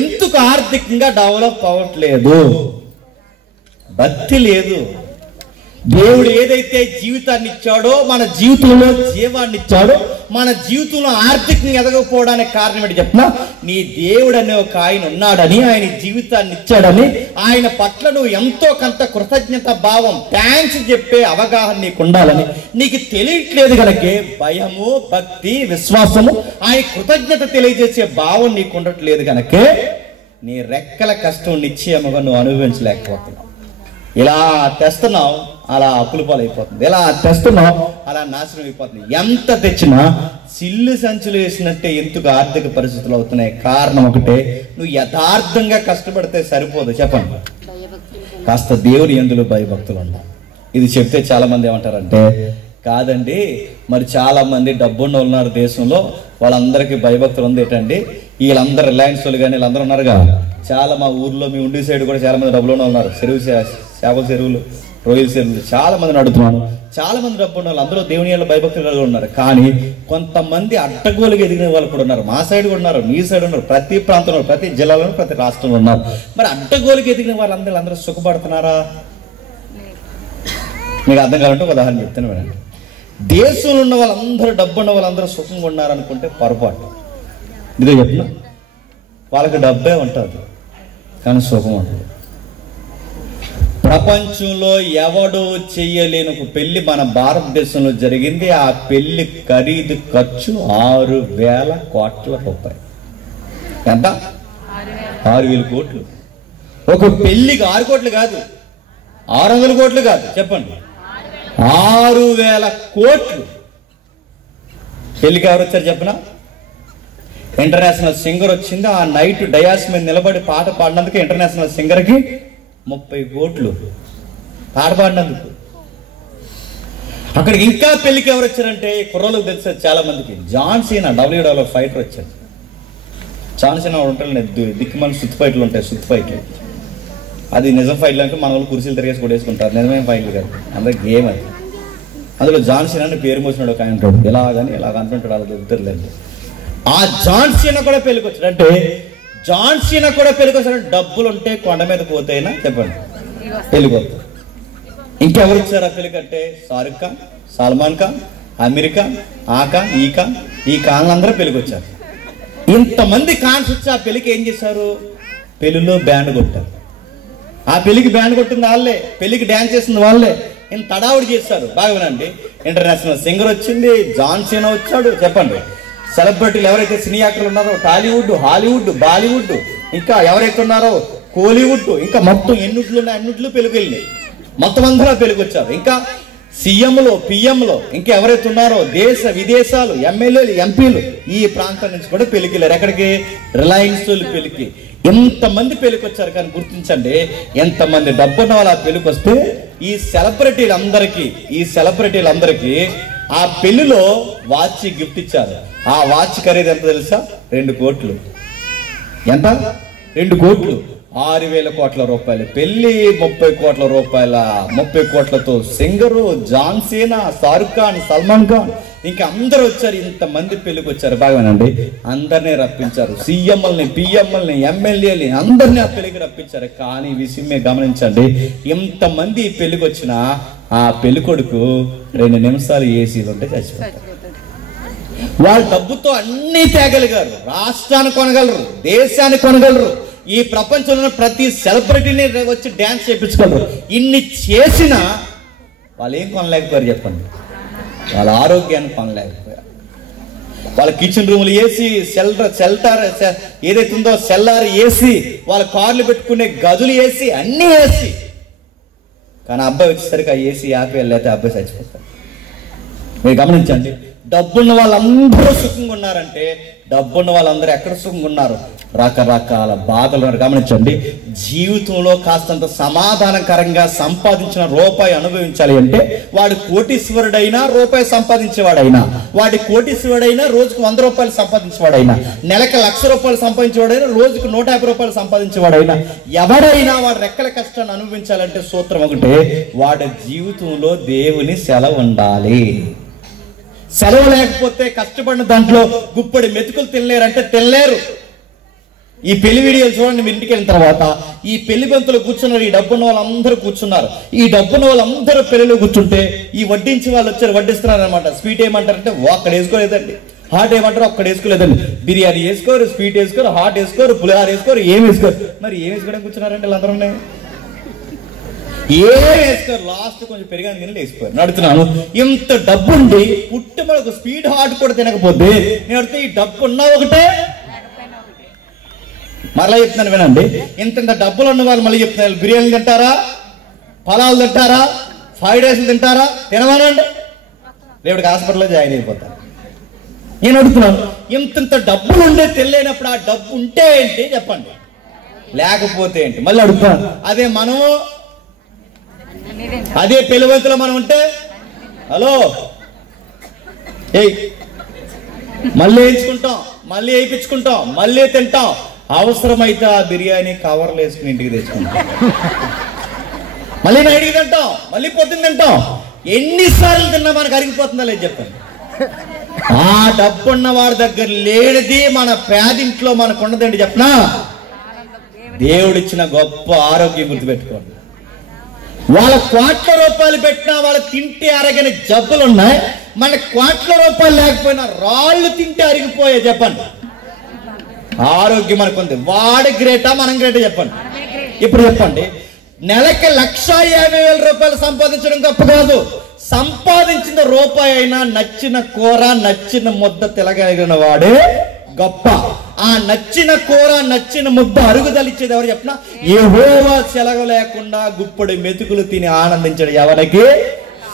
ఎందుకు ఆర్థికంగా డెవలప్ అవ్వట్లేదు? భక్తి లేదు. దేవుడు ఏదైతే జీవితాన్ని ఇచ్చాడో, మన జీవితంలో జీవాన్ని ఇచ్చాడో, మన జీవితంలో ఆర్థికంగా ఎదగకపోవడానికి కారణం ఏంటి చెప్పినా? నీ దేవుడు అనే ఒక ఆయన ఉన్నాడని, ఆయన జీవితాన్ని ఇచ్చాడని, ఆయన పట్ల నువ్వు ఎంతో కొంత కృతజ్ఞత భావం, థ్యాంక్స్ చెప్పే అవగాహన నీకు ఉండాలని నీకు తెలియట్లేదు కనుకే భయము, భక్తి, విశ్వాసము, ఆయన కృతజ్ఞత తెలియజేసే భావం నీకు ఉండట్లేదు కనుకే నీ రెక్కల కష్టం నిశ్చయముగా నువ్వు అనుభవించలేకపోతున్నావు. ఇలా తెస్తున్నావు, అలా అప్పుల పాలు అయిపోతుంది. ఇలా తెస్తున్నావు, అలా నాశనం అయిపోతుంది. ఎంత తెచ్చినా సిల్లు సంచులు వేసినట్టే ఎందుకు ఆర్థిక పరిస్థితులు అవుతున్నాయి? కారణం ఒకటే, నువ్వు యథార్థంగా కష్టపడితే సరిపోదు. చెప్పండి, కాస్త దేవుని యందులో భయభక్తులు ఉండాలి. ఇది చెప్తే చాలా మంది ఏమంటారంటే, కాదండి మరి చాలా మంది డబ్బున్న ఉన్నారు దేశంలో, వాళ్ళందరికీ భయభక్తులు ఉంది ఏంటండి? వీళ్ళందరూ రిలయన్స్ వాళ్ళు కానీ వీళ్ళందరూ ఉన్నారుగా. చాలా మా ఊర్లో మీ ఉండి సైడ్ కూడా చాలా మంది డబ్బులు ఉన్నారు. చేపల చెరువులు, రొయ్యల చెరువులు చాలా మందిని అడుగుతున్నాను. చాలా మంది డబ్బు ఉన్న వాళ్ళు అందరూ దేవుని యందు భయభక్తులు కలిగి ఉన్నారు. కానీ కొంతమంది అడ్డగోలుగా ఎదిగిన వాళ్ళు కూడా ఉన్నారు. మా సైడ్ కూడా ఉన్నారు, మీ సైడ్ ఉన్నారు, ప్రతి ప్రాంతంలో, ప్రతి జిల్లాలో, ప్రతి రాష్ట్రంలో ఉన్నారు. మరి అడ్డగోలుగా ఎదిగిన వాళ్ళందరూ సుఖపడుతున్నారా? మీకు అర్థం కావాలంటే ఉదాహరణ చెప్తాను వినండి. దేశంలో ఉన్న వాళ్ళందరూ, డబ్బు ఉన్న వాళ్ళందరూ సుఖంగా ఉన్నారనుకుంటే పొరపాటు. ఇదే చెప్తున్నా, వాళ్ళకి డబ్బే ఉంటుంది కానీ సుఖం ఉంటుంది. ప్రపంచంలో ఎవడు చెయ్యలేని ఒక పెళ్లి మన భారతదేశంలో జరిగింది. ఆ పెళ్లి ఖరీదు ఖర్చు 6,000 కోట్ల రూపాయలు. ఎంత? 6,000 కోట్లు. ఒక పెళ్లికి 6 కోట్లు కాదు, 600 కోట్లు కాదు, చెప్పండి, 6,000 కోట్లు. పెళ్లికి ఎవరు వచ్చారు చెప్పనా? ఇంటర్నేషనల్ సింగర్ వచ్చింది. ఆ నైట్ డయాస్ మీద నిలబడి పాట పాడినందుకు ఇంటర్నేషనల్ సింగర్కి 30 కోట్లు పాట పాడినందుకు. అక్కడికి ఇంకా పెళ్లికి ఎవరు వచ్చారంటే కుర్రలకు తెలుసు చాలా మందికి, జాన్ సీనా WWE ఫైటర్ వచ్చారు. జాన్ సీనా ఉంటారు దిక్కుమని సుత్తి ఫైట్లు ఉంటాయి. సుత్తి ఫైట్లు అది నిజం ఫైట్లు అంటే మన వాళ్ళు కుర్చీలు తిరిగేసి కూడా వేసుకుంటారు. నిజమైన ఫైట్లు కాదు, అందరూ గేమ్ అది. అందులో జాన్ సీనా అని పేరు మోసినాడు ఒక ఆయన ఉంటాడు. ఎలాగని ఇలాగ అంటుంటాడు, అలా తెలుగుతారు. ఆ జాన్ సీనా కూడా పెళ్లికి వచ్చాడు. అంటే జాన్ సీనా కూడా పెళ్లికి వచ్చాడు. డబ్బులు ఉంటే కొండ మీద పోతేనా చెప్పండి పెళ్లికి వస్తారు. ఇంకెవరు వచ్చారు ఆ పెళ్లికంటే? షారుఖ్ ఖాన్, సల్మాన్ ఖాన్, అమెరికా, ఈ కాన్లందరూ పెళ్ళికి వచ్చారు. ఇంతమంది కాన్స్ వచ్చి ఆ పెళ్ళికి ఏం చేశారు? పెళ్ళిలో బ్యాండ్ కొట్టారు. ఆ పెళ్ళికి బ్యాండ్ కొట్టింది వాళ్ళే, పెళ్ళికి డ్యాన్స్ చేసింది వాళ్ళే. ఇంత తడావుడి చేశారు. బాగా వినండి, ఇంటర్నేషనల్ సింగర్ వచ్చింది, జాన్ సీనా వచ్చాడు. చెప్పండి, సెలబ్రిటీలు ఎవరైతే సినీ యాక్టర్లు ఉన్నారో, టాలీవుడ్, హాలీవుడ్, బాలీవుడ్, ఇంకా ఎవరైతే ఉన్నారో కోలీవుడ్, ఇంకా మొత్తం ఎన్నిట్లు ఉన్నాయి అన్నిట్లు పెళ్ళికి వెళ్ళి మొత్తం అందరూ పెళ్ళికి వచ్చారు. ఇంకా సీఎంలు, పిఎంలు, ఇంకా ఎవరైతే ఉన్నారో దేశ విదేశాలు, ఎమ్మెల్యేలు, ఎంపీలు ఈ ప్రాంతం నుంచి కూడా పెళ్ళికి వెళ్ళారు. ఎక్కడికి? రిలయన్స్ పెళ్ళికి. ఎంతమంది పెళ్ళికి వచ్చారు. కానీ గుర్తించండి, ఎంతమంది డబ్బున్న వాళ్ళు ఆ పెళ్ళికి వస్తే ఈ సెలబ్రిటీలందరికీ ఆ పెళ్లిలో వాచ్ గిఫ్ట్ ఇచ్చారు. ఆ వాచ్ ఖరీదు ఎంత తెలుసా? 2 కోట్లు. ఎంత? 2 కోట్లు. 6,000 కోట్ల రూపాయలు పెళ్లి, 30 కోట్ల రూపాయల 30 కోట్లతో singer, John Cena, Shahrukh Khan, Salman Khan, ఇంకా అందరూ వచ్చారు. ఇంతమంది పెళ్లికి వచ్చారు. బాగానండి, అందరినీ రప్పించారు. సీఎంఎల్ని, పిఎంఎల్ని, ఎమ్మెల్యేని అందరినీ ఆ పెళ్లికి రప్పించారు. కానీ విషయమే గమనించండి, ఎంతమంది పెళ్లికి వచ్చినా ఆ పెళ్లి కొడుకు 2 నిమిషాలు ఏసీలు ఉంటే చచ్చిపోతారు. వాళ్ళ డబ్బుతో అన్ని తేగలిగారు. రాష్ట్రాన్ని కొనగలరు, దేశాన్ని కొనగలరు, ఈ ప్రపంచంలో ప్రతి సెలబ్రిటీని వచ్చి డ్యాన్స్ చేయించగలరు. ఇన్ని చేసినా వాళ్ళు ఏం కొనలేకపోయారు చెప్పండి? వాళ్ళ ఆరోగ్యాన్ని కొనలేకపోయారు. వాళ్ళ కిచెన్ రూములు ఏసీ, షెల్టర్ ఏదైతే ఉందో సెల్లార్ ఏసీ, వాళ్ళ కార్లు పెట్టుకునే గదులు ఏసీ, అన్ని ఏసీ. కానీ అబ్బాయి వచ్చేసరికి ఆ ఏసీ ఆపేయాలి, లేకపోతే అబ్బాయి చచ్చిపోతారు. మీరు గమనించండి, డబ్బున్న వాళ్ళందరూ సుఖంగా ఉన్నారంటే డబ్బున్న వాళ్ళందరూ ఎక్కడ సుఖంగా ఉన్నారు? రకరకాల బాధలు. గమనించండి, జీవితంలో కాస్తంత సమాధానకరంగా సంపాదించిన రూపాయి అనుభవించాలి అంటే వాడు కోటీశ్వరుడైనా, రూపాయి సంపాదించేవాడైనా, వాడి కోటీశ్వరుడైనా, రోజుకు 100 రూపాయలు సంపాదించేవాడైనా, నెలకు 1,00,000 రూపాయలు సంపాదించేవాడైనా, రోజుకు 150 రూపాయలు సంపాదించేవాడైనా, ఎవడైనా వాడు రెక్కల కష్టాన్ని అనుభవించాలంటే సూత్రం ఒకటే, వాడి జీవితంలో దేవుని సెలవు ఉండాలి. సెలవు లేకపోతే కష్టపడిన దాంట్లో గుప్పడి మెతుకులు తినలేరంటే తినలేరు. ఈ పెళ్లి వీడియోలు చూడండి, మీరు ఇంటికి వెళ్ళిన తర్వాత ఈ పెళ్లి బంతులు కూర్చున్నారు. ఈ డబ్బున్న వాళ్ళందరూ కూర్చున్నారు. ఈ డబ్బున్న వాళ్ళందరూ పెళ్లిలో కూర్చుంటే ఈ వడ్డించి వాళ్ళు వచ్చారు, వడ్డిస్తున్నారు అనమాట. స్వీట్ ఏమంటారంటే అక్కడ వేసుకోలేదండి, హాట్ ఏమంటారు అక్కడ వేసుకోలేదండి, బిర్యానీ వేసుకోరు, స్వీట్ వేసుకోరు, హాట్ వేసుకోరు, పులిహార వేసుకోరు, ఏం వేసుకోరు. మరి ఏం వేసుకోవడానికి కూర్చున్నారండి వీళ్ళందరూ? ఏం వేసుకోరు. లాస్ట్ కొంచెం పెరిగాను కానీ వేసుకోరు. నడుతున్నాను, ఇంత డబ్బు ఉండి పుట్టి మనకు స్వీట్ హాట్ కూడా తినకపోతే నేను అడితే ఈ డబ్బు ఉన్నా ఒకటే. మరలా చెప్తున్నాను వినండి, ఇంత డబ్బులు ఉన్న వాళ్ళు మళ్ళీ చెప్తున్నారు, బిర్యానీ తింటారా, పలావులు తింటారా, ఫ్రైడ్ రైస్లు తింటారా? తినవానండి, రేపటికి హాస్పిటల్లో జాయిన్ అయిపోతారు. నేను అడుగుతున్నాను, ఇంత డబ్బులు ఉండే తెలియనప్పుడు ఆ డబ్బు ఉంటే ఏంటి చెప్పండి, లేకపోతే ఏంటి? మళ్ళీ అడుగుతున్నాను, అదే పెళ్లివంతులో మనం ఉంటే హలో మళ్ళీ వేయించుకుంటాం, మళ్ళీ వేయించుకుంటాం, మళ్ళీ తింటాం. అవసరమైతే ఆ బిర్యానీ కవర్లు వేసుకుని ఇంటికి తెచ్చుకుంటాం, మళ్ళీ నైట్కి తింటాం, మళ్ళీ పొద్దున్న తింటాం. ఎన్నిసార్లు తిన్నా మనకు అరిగిపోతుందా లేదు చెప్పండి? ఆ డబ్బున్న వాడి దగ్గర లేనిది మన పేదింట్లో మనకు ఉన్నదండి. చెప్పనా, దేవుడిచ్చిన గొప్ప ఆరోగ్యం గుర్తుపెట్టుకోండి. వాళ్ళ కోట్ల రూపాయలు పెట్టినా వాళ్ళు తింటే అరగని జబ్బులు ఉన్నాయి. మన కోట్ల రూపాయలు లేకపోయినా రాళ్ళు తింటే అరిగిపోయే చెప్పండి. ఆరోగ్యం మనకుంది. వాడి గ్రేటా మనం గ్రేటా చెప్పండి? ఇప్పుడు చెప్పండి, నెలకి 1,50,000 రూపాయలు సంపాదించడం గొప్ప కాదు. సంపాదించిన రూపాయి అయినా నచ్చిన కూర, నచ్చిన ముద్ద తినగలిగిన వాడే గొప్ప. ఆ నచ్చిన కూర, నచ్చిన ముద్ద అరుగుదలిచ్చేది ఎవరు చెప్పినా? యెహోవా సెలవు లేకుండా గుప్పడి మెతుకులు తిని ఆనందించడం ఎవరికి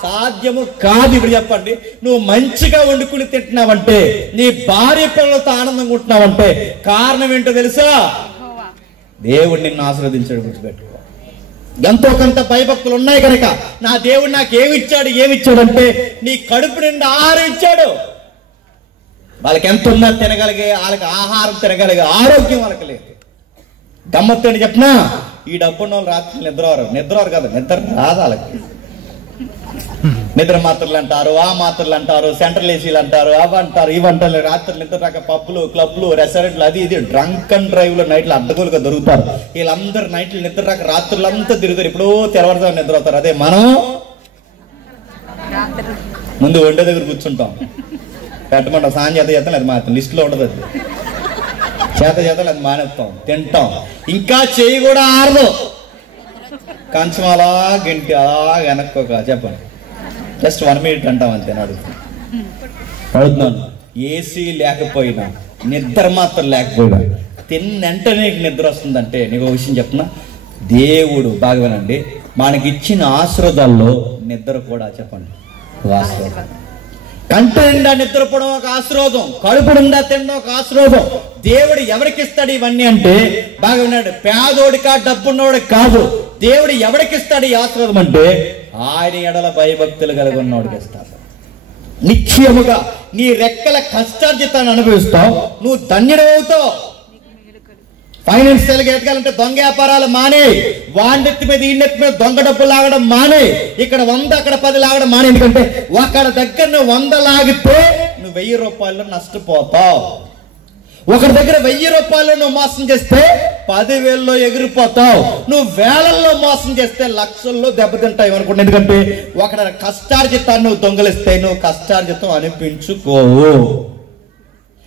సాధ్యము కాదు. ఇప్పుడు చెప్పండి, నువ్వు మంచిగా వండుకుని తింటున్నావంటే, నీ భార్య పిల్లలతో ఆనందంగా ఉంటున్నావంటే కారణం ఏంటో తెలుసా? దేవుడు నిన్ను ఆశీర్వదించాడు. గుర్తుపెట్టుకో. ఎంతో కొంత భయభక్తులు ఉన్నాయి కనుక నా దేవుడు నాకు ఏమిచ్చాడంటే నీ కడుపు నిండా ఆహారం ఇచ్చాడు. వాళ్ళకి ఎంత ఉన్నా తినగలిగే, వాళ్ళకి ఆహారం తినగలిగే ఆరోగ్యం వాళ్ళకి లేదు. గమ్మత్తు చెప్పినా, ఈ డబ్బున్న వాళ్ళు రాత్రి నిద్రవారు కదా, నిద్ర రాదు వాళ్ళకి. నిద్ర మాత్రలు అంటారు, ఆ మాత్రలు అంటారు, సెంట్రల్ ఏసీలు అంటారు, అవి అంటారు, ఇవి అంటారు. రాత్రి నిద్ర రాక పబ్లు, క్లబ్లు, రెస్టారెంట్లు, అది ఇది డ్రంక్ అండ్ డ్రైవ్ లో నైట్లు అడ్డగోలుగా దొరుకుతారు. వీళ్ళందరూ నైట్లు నిద్ర రాక రాత్రులంతా తిరుగుతారు. ఇప్పుడు తెల్లవారుజాము నిద్ర అవుతారు. అదే మనం ముందు వండే దగ్గర కూర్చుంటాం, పెట్టమంటాం, స్నానం చేత అది మాత్రం లిస్టులో ఉండదు, అది చేత అది మానేస్తాం, తింటాం, ఇంకా చెయ్యి కూడా ఆరదు, కంచం అలా గంటి అలా వెనక్కోక చెప్పండి, జస్ట్ 1 minute అంటాం అంతే. అడుగుతున్నాను, ఏసీ లేకపోయినా నిద్ర మాత్రం లేకపోయినా తిన్నంటే నీకు నిద్ర వస్తుందంటే నీకు ఒక విషయం చెప్తున్నా, దేవుడు బాగా వినండి, మనకిచ్చిన ఆశీర్వాదాల్లో నిద్ర కూడా చెప్పండి ఆశీర్వాదం. కంటి నిండా నిద్రపోవడం ఒక ఆశీర్వాదం, కడుపు నిండా తినడం ఒక ఆశీర్వాదం. దేవుడు ఎవరికి ఇస్తాడు ఇవన్నీ అంటే బాగా విన్నాడు, పేదోడికా డబ్బున్నోడికి కాదు. దేవుడు ఎవరికి ఇస్తాడు ఈ ఆశీర్వాదం అంటే ఆయన ఎడల భయభక్తులు కలిగి ఉన్నోడికి ఇస్తాడు. నిశ్చయముగా నీ రెక్కల కష్టార్జితాన్ని అనుభవిస్తావు, నువ్వు ధన్యుడవుతావు. ఫైనాన్షియల్ గా ఎదగాలంటే దొంగ వ్యాపారాలు మానే, వాండెత్తి మీద ఈ నెత్తి మీద దొంగ డబ్బులు లాగడం మానే, ఇక్కడ 100 అక్కడ 10 లాగడం మానే. ఎందుకంటే ఒకరి దగ్గర నువ్వు 100 లాగితే నువ్వు 1000 రూపాయలు నష్టపోతావు. ఒకరి దగ్గర 1000 రూపాయలు నువ్వు మోసం చేస్తే 10,000లో ఎగిరిపోతావు. నువ్వు వేలల్లో మోసం చేస్తే లక్షల్లో దెబ్బతింటావు అనుకోండి. ఎందుకంటే ఒకరి కష్టార్జితాన్ని నువ్వు దొంగలిస్తే నువ్వు కష్టార్జితం అనిపించుకోవు.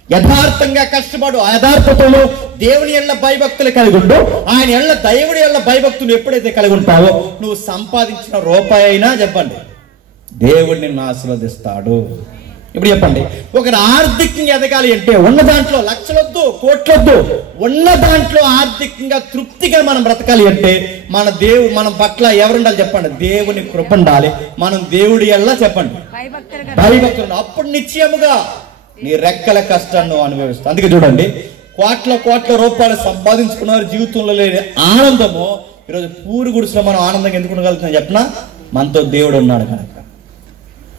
యథార్థంగా కష్టపడు, యథార్థతలో దేవుని ఎళ్ళ భయభక్తులు కలిగి ఉండు. ఆయన ఎళ్ళ దేవుడి ఎళ్ళ భయభక్తులు ఎప్పుడైతే కలిగి ఉంటావో నువ్వు సంపాదించిన రూపాయి అయినా చెప్పండి దేవుడు నిన్ను ఆశీర్వదిస్తాడు. ఇప్పుడు చెప్పండి, ఒకరు ఆర్థికంగా ఎదగాలి అంటే ఉన్న దాంట్లో లక్షలొద్దు, కోట్లొద్దు, ఉన్న దాంట్లో ఆర్థికంగా తృప్తిగా మనం బ్రతకాలి అంటే మన పట్ల ఎవరుండాలి చెప్పండి, దేవుని కృప ఉండాలి. మనం దేవుడి ఎల్లా చెప్పండి భయభక్తులు, అప్పుడు నిశ్చయముగా నీ రెక్కల కష్టాన్ని నువ్వు అనుభవిస్తావు. అందుకే చూడండి, కోట్ల రూపాయలు సంపాదించుకున్నారు, జీవితంలో లేని ఆనందము ఈరోజు పూరి గుడిసెలో మనం ఆనందంగా ఎందుకు ఉండగలుగుతున్నాం చెప్పినా, మనతో దేవుడు ఉన్నాడు కనుక.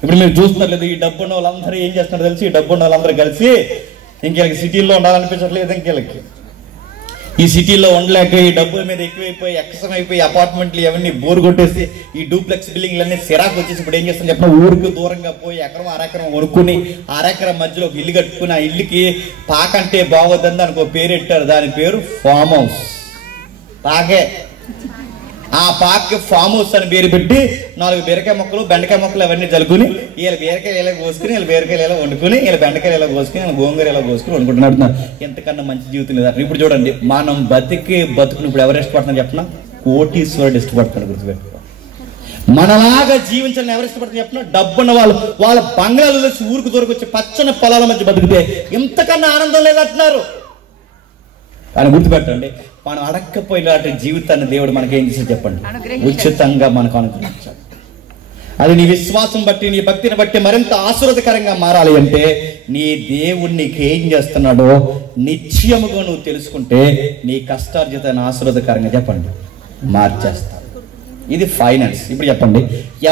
ఇప్పుడు మీరు చూస్తున్నారు లేదు, ఈ డబ్బున్న వాళ్ళందరూ ఏం చేస్తున్నారు తెలిసి, ఈ డబ్బున్న వాళ్ళందరూ కలిసి ఇంకెళ్ళకి సిటీల్లో ఉండాలనిపించట్లేదు. ఇంకెళ్ళకి ఈ సిటీలో ఉండలేక ఈ డబ్బుల మీద ఎక్కువైపోయి ఎక్కసం అయిపోయి అపార్ట్మెంట్లు అవన్నీ బోరు కొట్టేసి ఈ డూప్లెక్స్ బిల్డింగ్లన్నీ సిరాకు వచ్చేసి ఇప్పుడు ఏం చేస్తాను చెప్పిన, ఊరికి దూరంగా పోయి ఎకరం అరెకరం కొనుక్కుని అరెకరం మధ్యలో ఒక ఇల్లు కట్టుకుని ఆ ఇల్లుకి పాకంటే బాగోద్దని దానికి ఒక పేరు పెట్టారు, దాని పేరు ఫామ్ హౌస్. పాకే ఆ పాకి ఫామ్ హౌస్ అని పేరు పెట్టి 4 బీరకాయ మొక్కలు బెండకాయ మొక్కలు అవన్నీ జలుకుని వీళ్ళ బీరకాయలు ఇలా కోసుకుని వీళ్ళ బీరకాయలు ఇలా వండుకుని వీళ్ళ బెండకాయలు ఇలా కోసుకుని వీళ్ళ గోంగూర ఇలా కోసుకుని వండుకుంటున్నారు. ఎంతకన్నా మంచి జీవితం లేదు. ఇప్పుడు చూడండి, మనం బతుకుని ఇప్పుడు ఎవరు ఇష్టపడుతున్నారు చెప్పిన, కోటీశ్వరుడు ఇష్టపడుతున్నారు. గుర్తుపెట్టుకో, మనలాగా జీవించాలని ఎవరు ఇష్టపడుతున్నారు చెప్పిన, డబ్బున్న వాళ్ళ బంగ్లాలు వచ్చి ఊరికి దొరికొచ్చి పచ్చని పొలాల మధ్య బతికితే ఎంతకన్నా ఆనందం లేదంటున్నారు. కానీ గుర్తుపెట్టండి, మనం అడక్కపోయినటువంటి జీవితాన్ని దేవుడు మనకి ఏం చేసి చెప్పండి, ఉచితంగా మనకు అనుగ్రహించాడు. అది నీ విశ్వాసం బట్టి నీ భక్తిని బట్టి మరింత ఆశీర్వాదకరంగా మారాలి అంటే నీ దేవుడు నీకు ఏం చేస్తున్నాడో నిశ్చయముగా నువ్వు తెలుసుకుంటే నీ కష్టార్జితాన్ని ఆశీర్వాదకరంగా చెప్పండి మార్చేస్తాడు. ఇది ఫైనాన్స్. ఇప్పుడు చెప్పండి,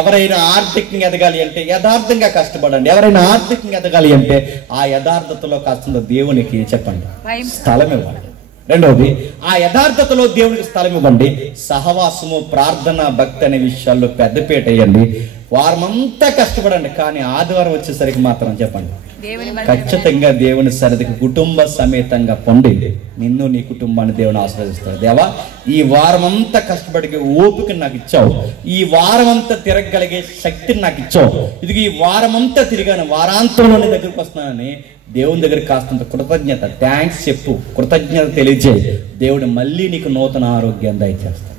ఎవరైనా ఆర్థికంగా ఎదగాలి అంటే యథార్థంగా కష్టపడండి. ఎవరైనా ఆర్థికంగా ఎదగాలి అంటే ఆ యథార్థతలో కాస్త దేవునికి చెప్పండి స్థలం ఇవ్వండి. రెండవది, ఆ యథార్థతలో దేవునికి స్థలం ఇవ్వండి. సహవాసము, ప్రార్థన, భక్తి అనే విషయాల్లో పెద్దపీట వేయండి. వారమంతా కష్టపడండి, కానీ ఆదివారం వచ్చేసరికి మాత్రం చెప్పండి ఖచ్చితంగా దేవుని సన్నిధికి కుటుంబ సమేతంగా పొండి. నిన్ను నీ కుటుంబాన్ని దేవుని ఆశీర్వదిస్తాడు. దేవా, ఈ వారమంతా కష్టపడి ఓపిక నాకు ఇచ్చావు, ఈ వారమంతా తిరగగలిగే శక్తిని నాకు ఇచ్చావు, ఇది ఈ వారమంతా తిరిగాను, వారాంతంలో నీ దగ్గరికి వస్తున్నానని దేవుని దగ్గర కాస్తంత కృతజ్ఞత, థ్యాంక్స్ చెప్పు, కృతజ్ఞత తెలియజేయి. దేవుడు మళ్ళీ నీకు నూతన ఆరోగ్యాన్ని దయచేస్తాడు.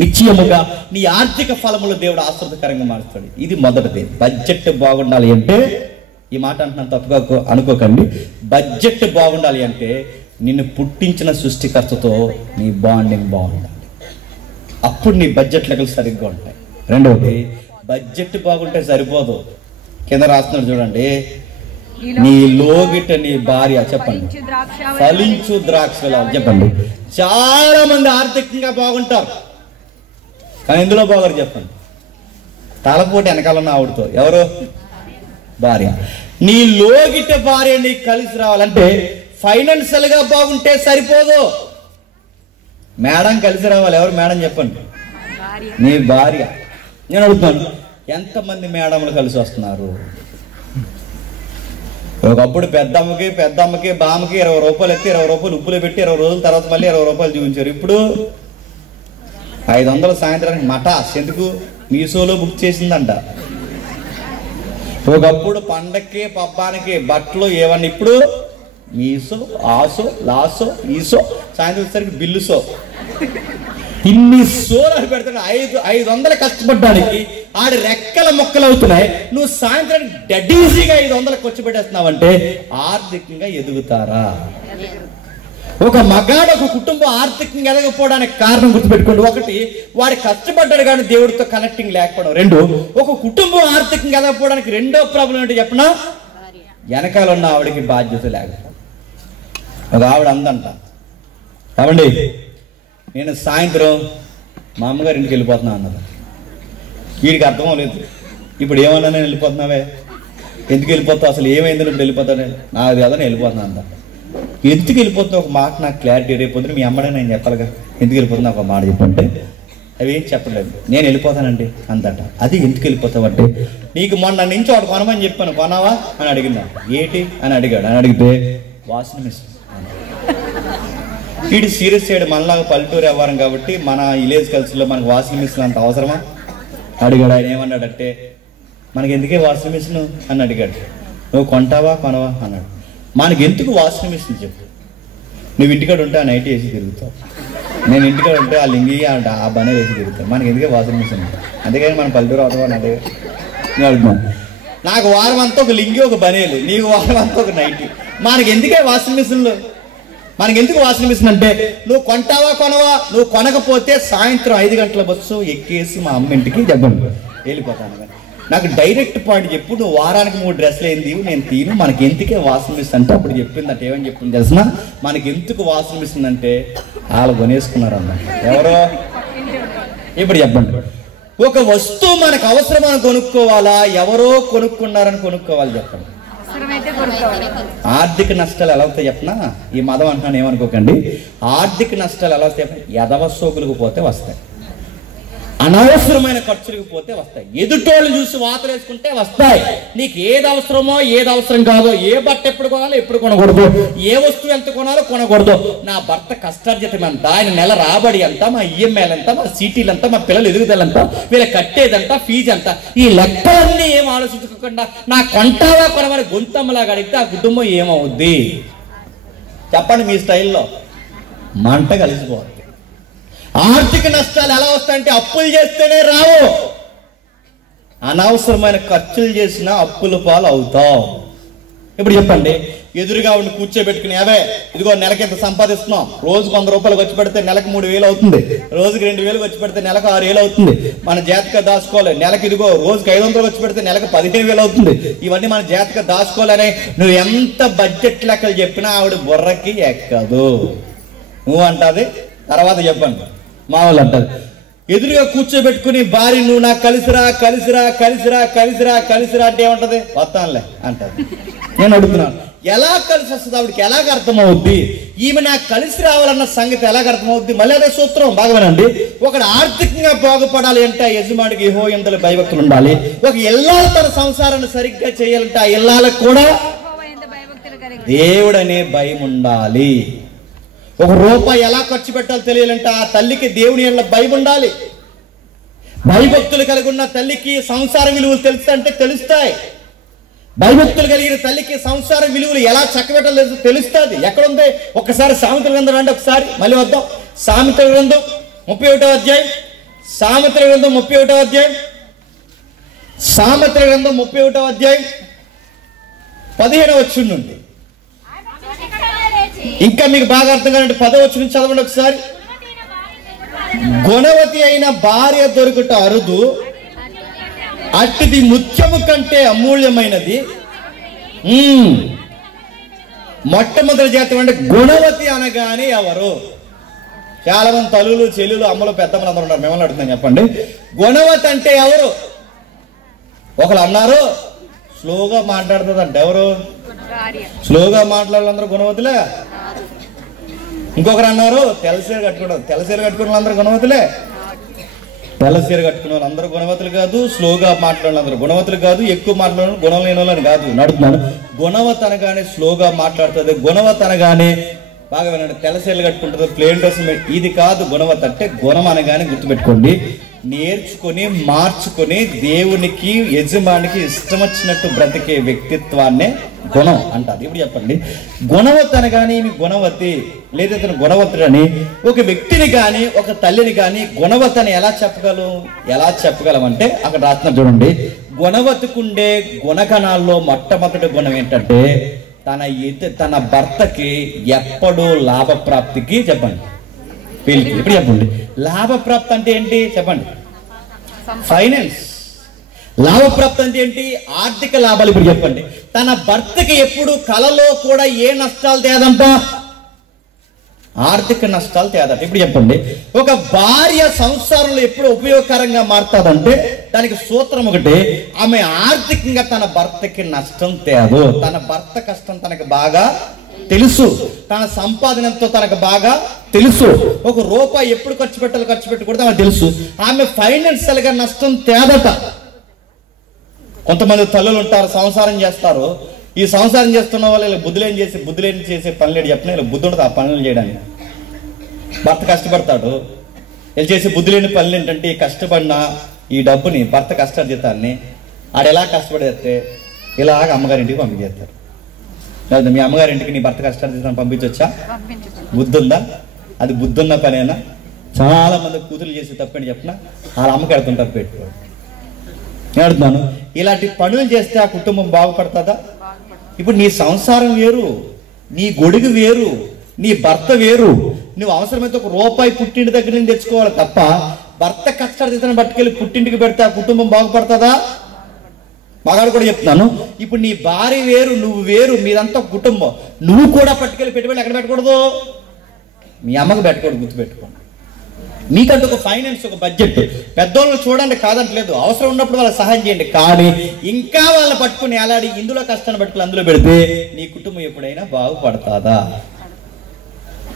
నిశ్చయముగా నీ ఆర్థిక ఫలములు దేవుడు ఆశ్రదకరంగా మారుస్తాడు. ఇది మొదటిది. బడ్జెట్ బాగుండాలి అంటే, ఈ మాట అంటున్నాను తప్పుగా అనుకోకండి, బడ్జెట్ బాగుండాలి అంటే నిన్ను పుట్టించిన సృష్టికర్తతో నీ బాండింగ్ బాగుండాలి. అప్పుడు నీ బడ్జెట్ లెక్కలు సరిగ్గా ఉంటాయి. రెండవది, బడ్జెట్ బాగుంటే సరిపోదు. కింద రాస్తున్నాడు చూడండి, నీ లోగిట నీ భార్య చెప్పండి ఫలించు ద్రాక్షలా చెప్పండి. చాలా మంది ఆర్థికంగా బాగుంటారు కానీ ఎందులో బాగారు చెప్పండి, తలపోటు వెనకాలన్న ఆవిడతో, ఎవరు భార్య. నీ లోగిట భార్య నీకు కలిసి రావాలంటే ఫైనాన్షియల్ గా బాగుంటే సరిపోదు, మేడం కలిసి రావాలి. ఎవరు మేడం చెప్పండి, నీ భార్య. నేను అడుగుతాను, ఎంతమంది మేడంలు కలిసి వస్తున్నారు? ఒకప్పుడు పెద్దమ్మకి బామ్మకి 20 రూపాయలు ఎత్తి 20 రూపాయలు ఉప్పులో పెట్టి 20 రోజుల తర్వాత మళ్ళీ 20 రూపాయలు చూపించారు. ఇప్పుడు 500 సాయంత్రానికి మటాస్ ఎందుకు, మీషోలో బుక్ చేసిందంట. ఒకప్పుడు పండక్కి పబ్బానికి బట్టలు ఏమన్నా, ఇప్పుడు మీసో, ఆసో, లాసో, ఈసో, సాయంత్రం వచ్చేసరికి బిల్లుసో, ఇన్ని సోలాలు పెడతాడు. 500 కష్టపడ్డానికి ఆడి రెక్కల మొక్కలు అవుతున్నాయి. నువ్వు సాయంత్రానికి డెడ్ ఈజీగా 500 ఖర్చు పెట్టేస్తున్నావంటే ఆర్థికంగా ఎదుగుతారా? ఒక మగాడు, ఒక కుటుంబం ఆర్థికంగా ఎదగకపోవడానికి కారణం గుర్తుపెట్టుకోండి. ఒకటి, వాడు కష్టపడ్డాడు కానీ దేవుడితో కనెక్టింగ్ లేకపోవడం. 2, ఒక కుటుంబం ఆర్థికంగా ఎదగకపోవడానికి రెండో ప్రాబ్లం ఏంటి చెప్పనా? వెనకాల ఉన్న ఆవిడకి బాధ్యత లేకపోవడం. ఒక ఆవిడ అందంట, అవండి నేను సాయంత్రం మా అమ్మగారి ఇంటికి వెళ్ళిపోతున్నా అన్నది. వీడికి అర్థం లేదు. ఇప్పుడు ఏమన్నా నేను వెళ్ళిపోతున్నావే, ఎందుకు వెళ్ళిపోతావు, అసలు ఏమైంది ఇప్పుడు వెళ్ళిపోతానే? నాకు కదా నేను వెళ్ళిపోతున్నా అంట. ఎందుకు వెళ్ళిపోతున్నా ఒక మాట నాకు క్లారిటీ రేపొద్దున మీ అమ్మడే నేను చెప్పాలిగా, ఎందుకు వెళ్ళిపోతున్నా ఒక మాట చెప్పంటే అవి ఏం చెప్పలేదు. నేను వెళ్ళిపోతానండి అంతట. అది ఎందుకు వెళ్ళిపోతావు అంటే, నీకు మొన్న నుంచి వాడు కొనమని చెప్పాను, కొనావా అని అడిగిందా. ఏంటి అని అడిగాడు. అని అడిగితే వాషింగ్ మిషన్. వీడు సీరియస్ చేయడం, మనలాగా పల్లెటూరు వ్యవహారం కాబట్టి మన విలేజ్ కల్చర్లో మనకు వాషింగ్ మిషన్ అంత అవసరమా అడిగాడు. ఆయన ఏమన్నాడంటే, మనకి ఎందుకే వాషింగ్ మిషన్ అని అడిగాడు. నువ్వు కొంటావా కొనవా అన్నాడు. మనకి ఎందుకు వాషింగ్ మిషన్ చెప్పు? నువ్వు ఇంటికాడ ఉంటే ఆ నైట్ వేసి తిరుగుతావు, నేను ఇంటికాడ ఉంటే ఆ లింగి ఆ బనే వేసి తిరుగుతావు. మనకి ఎందుకే వాషింగ్ మిషన్? అందుకని మన పల్లెటూరు అవుతావా అని అడుగుతున్నాను. నాకు వారం అంతా ఒక లింగి ఒక బనేలు, నీకు వారం అంతా ఒక నైట్. మనకి ఎందుకే వాషింగ్ మిషన్లు? మనకి ఎందుకు వాషింగ్ మిషన్ అంటే, నువ్వు కొంటావా కొనవా? నువ్వు కొనకపోతే సాయంత్రం 5 గంటల బస్సు ఎక్కేసి మా అమ్మ ఇంటికి దెబ్బలు వెళ్ళిపోతాను. నాకు డైరెక్ట్ పాయింట్ చెప్పు, నువ్వు వారానికి 3 డ్రెస్సులు ఏంది నేను తీను, మనకి ఎందుకే వాషింగ్ మిషన్ అంటే అప్పుడు చెప్పింది అంటే ఏమని చెప్పింది తెలిసిన? మనకి ఎందుకు వాషింగ్ మిషన్ అంటే వాళ్ళు కొనేసుకున్నారు అన్న. ఎవరో ఇప్పుడు చెప్పండి. ఒక వస్తువు మనకు అవసరమని కొనుక్కోవాలా, ఎవరో కొనుక్కున్నారని కొనుక్కోవాలి చెప్పండి. ఆర్థిక నష్టాలు ఎలా అవుతాయి చెప్పనా? ఈ మదం అంటున్నాను ఏమనుకోకండి. ఆర్థిక నష్టాలు ఎలా వస్తాయి చెప్పండి? ఎదవ సోకులకు పోతే వస్తాయి, అనవసరమైన ఖర్చులకు పోతే వస్తాయి, ఎదుటోళ్ళు చూసి వాతలు వేసుకుంటే వస్తాయి. నీకు ఏది అవసరమో ఏది అవసరం కాదో, ఏ బట్ట ఎప్పుడు కొనాలో ఎప్పుడు కొనకూడదు, ఏ వస్తువు ఎంత కొనాలో కొనకూడదు, నా భర్త కష్టార్జితం ఎంత, ఆయన నెల రాబడి ఎంత, మా ఈఎంఐలు ఎంత, మా సీటీలు ఎంత, మా పిల్లలు ఎదుగుదలంతా, వీళ్ళ కట్టేదంతా, ఫీజు అంతా, ఈ లెక్కలన్నీ ఏం ఆలోచించుకోకుండా నా కొంటావా కొనమని గొంతమ్మలాగా అడిగితే ఆ కుటుంబం ఏమవుద్ది చెప్పండి? మీ స్టైల్లో మంట కలిసిపోవాలి. ఆర్థిక నష్టాలు ఎలా వస్తాయంటే అప్పులు చేస్తేనే రావు, అనవసరమైన ఖర్చులు చేసినా అప్పుల పాలు అవుతావు. ఇప్పుడు చెప్పండి, ఎదురుగా ఉండి కూర్చోబెట్టుకుని, అవే ఇదిగో నెలకి ఎంత సంపాదిస్తున్నాం, రోజుకు 100 రూపాయలు ఖర్చు పెడితే నెలకు 3000 అవుతుంది, రోజుకి 2000 ఖర్చు పెడితే నెలకు 6000 అవుతుంది, మన జాతక దాచుకోవాలి. నెలకి ఇదిగో రోజుకి 500 ఖర్చు పెడితే నెలకు 15000 అవుతుంది. ఇవన్నీ మన జాతక దాచుకోవాలని నువ్వు ఎంత బడ్జెట్ లెక్కలు చెప్పినా ఆవిడ బుర్రకి ఎక్కదు. నువ్వు అంటది తర్వాత చెప్పండి, మా వాళ్ళు అంటారు. ఎదురుగా కూర్చోబెట్టుకుని భార్య నువ్వు నాకు కలిసిరా కలిసిరా కలిసిరా కలిసిరా కలిసిరా అంటే ఏమంటది? వస్తానులే అంటది. నేను అడుగుతున్నాను, ఎలా కలిసి వస్తుంది ఆవిడకి? ఎలాగ అర్థమవుద్ది? ఈమె నాకు కలిసి రావాలన్న సంగతి ఎలాగ అర్థమవుద్ది? మళ్ళీ అదే సూత్రం బాగమేనండి. ఒకడు ఆర్థికంగా బాగుపడాలి అంటే ఆ యజమానికి యెహోవాయందు భయభక్తులు ఉండాలి. ఒక ఇల్లాలు తన సంసారాన్ని సరిగ్గా చేయాలంటే ఆ ఇల్లాలకు కూడా దేవుడనే భయం ఉండాలి. ఒక రూపాయి ఎలా ఖర్చు పెట్టాలో తెలియాలంటే ఆ తల్లికి దేవుని యందు భయం ఉండాలి. భయభక్తులు కలిగి ఉన్న తల్లికి సంసార విలువలు తెలుస్తాయంటే తెలుస్తాయి. భయభక్తులు కలిగిన తల్లికి సంసార విలువలు ఎలా చక్కబెట్టాలో తెలుస్తుంది. ఎక్కడుంది? ఒక్కసారి సామెతల గ్రంథం రండి, ఒకసారి మళ్ళీ వద్దాం. సామెతల గ్రంథం 31వ అధ్యాయం, సామెతల గ్రంథం 31వ అధ్యాయం, సామెతల గ్రంథం 31వ అధ్యాయం 15వ వచనం నుండి. ఇంకా మీకు బాగా అర్థం కావాలంటే 10వ వచనం చదవండి ఒకసారి. గుణవతి అయిన భార్య దొరుకుట అరుదు, అట్టిది ముత్యము కంటే అమూల్యమైనది. మొట్టమొదటి జాతం అంటే గుణవతి అనగానే ఎవరు? చాలా మంది తల్లులు, చెల్లులు, అమ్మలు, పెద్దమ్మలు అందరూ ఉన్నారు. మిమ్మల్ని అడుగుతాను చెప్పండి, గుణవతి అంటే ఎవరు? ఒకరు అన్నారు స్లోగా మాట్లాడుతుందంట. ఎవరు స్లోగా మాట్లాడాలందరూ గుణవతులే? ఇంకొకరు అన్నారు తెల్లసీర కట్టుకోవడం. తెల్లసీర కట్టుకున్న వాళ్ళందరూ గుణవతులే? తెల్లసీర కట్టుకున్న వాళ్ళందరూ గుణవతులు కాదు, స్లోగా మాట్లాడిన వాళ్ళందరూ గుణవతులు కాదు, ఎక్కువ మాట్లాడిన గుణం లేని వాళ్ళని కాదు. నడుతున్నాను. గుణవతి అనగానే స్లోగా మాట్లాడుతుంది, గుణవతి అనగానే బాగా వినండి, తెల్లసీరలు కట్టుకుంటుంది, ప్లేన్ డ్రెస్. ఇది కాదు గుణవతి అంటే. గుణం అనగానే గుర్తుపెట్టుకోండి, నేర్చుకొని మార్చుకొని దేవునికి యజమానికి ఇష్టం వచ్చినట్టు బ్రతికే వ్యక్తిత్వాన్నే గుణం అంటారు. ఇప్పుడు చెప్పండి, గుణవతి అనగానే ఈమె గుణవతి లేదా ఇతను గుణవతుడని ఒక వ్యక్తిని కానీ ఒక తల్లిని కానీ గుణవతి అని ఎలా చెప్పగలమంటే అక్కడ రాసిన చూడండి, గుణవతికుండే గుణగణాల్లో మొట్టమొదటి గుణం ఏంటంటే తన భర్తకి ఎప్పుడూ లాభప్రాప్తికి చెప్పండి వీళ్ళకి. ఇప్పుడు చెప్పండి, లాభప్రాప్తి అంటే ఏంటి చెప్పండి? ఫైనాన్స్. లాభప్రాప్తి అంటే ఏంటి? ఆర్థిక లాభాలు. ఇప్పుడు చెప్పండి, తన భర్తకి ఎప్పుడు కలలో కూడా ఏ నష్టాలు తేదంట? ఆర్థిక నష్టాలు తేదట. ఇప్పుడు చెప్పండి, ఒక భార్య సంసారంలో ఎప్పుడు ఉపయోగకరంగా మారుతుందంటే దానికి సూత్రం ఒకటి, ఆమె ఆర్థికంగా తన భర్తకి నష్టం తేదు. తన భర్త కష్టం తనకు బాగా తెలుసు, తన సంపాదనతో తనకు బాగా తెలుసు, ఒక రూపాయి ఎప్పుడు ఖర్చు పెట్టకూడదు ఆమె తెలుసు. ఆమె ఫైనాన్షియల్ గా నష్టం తేదట. కొంతమంది తల్లులు ఉంటారు, సంసారం చేస్తారు. ఈ సంసారం చేస్తున్న వాళ్ళు ఇలా బుద్ధులేని చేసే పనులు చెప్పిన ఇలా బుద్ధి ఉండదు ఆ పనులు చేయడానికి. భర్త కష్టపడతాడు, వీళ్ళు చేసే బుద్ధి లేని పనులు ఏంటంటే కష్టపడిన ఈ డబ్బుని భర్త కష్టార్జితాన్ని ఆడు ఎలా కష్టపడేస్తే ఇలాగ అమ్మగారింటికి పంపించేస్తారు. లేదా మీ అమ్మగారింటికి నీ భర్త కష్టార్జితాన్ని పంపించవచ్చా? బుద్ధి ఉందా? అది బుద్ధి ఉన్న పనేనా? చాలా మంది కూతురు చేసే తప్పని చెప్పిన వాళ్ళ అమ్మకి ఎడుతుంటారు పెట్టుకోడు. నేను అడుగుతున్నాను, ఇలాంటి పనులు చేస్తే ఆ కుటుంబం బాగుపడుతుందా? ఇప్పుడు నీ సంసారం వేరు, నీ గొడుగు వేరు, నీ భర్త వేరు. నువ్వు అవసరమైతే ఒక రూపాయి పుట్టింటి దగ్గర నుంచి తెచ్చుకోవాలి తప్ప భర్త కష్టార్జితాన్ని పట్టుకెళ్ళి పుట్టింటికి పెడితే ఆ కుటుంబం బాగుపడుతుందా? మగాడు కూడా చెప్తున్నాను, ఇప్పుడు నీ భార్య వేరు, నువ్వు వేరు, మీరంతా కుటుంబం. నువ్వు కూడా పట్టుకెళ్ళి పెట్టుబడి ఎక్కడ పెట్టకూడదు? మీ అమ్మకు పెట్టకూడదు. గుర్తుపెట్టుకోండి. మీకంటూ ఒక ఫైనాన్స్, ఒక బడ్జెట్. పెద్దోళ్ళని చూడండి, కాదంటలేదు, అవసరం ఉన్నప్పుడు వాళ్ళకి సహాయం చేయండి. కానీ ఇంకా వాళ్ళని పట్టుకుని ఎలాడి ఇందులో కష్టాన్ని పట్టుకుని అందులో పెడితే నీ కుటుంబం ఎప్పుడైనా బాగుపడుతుందా?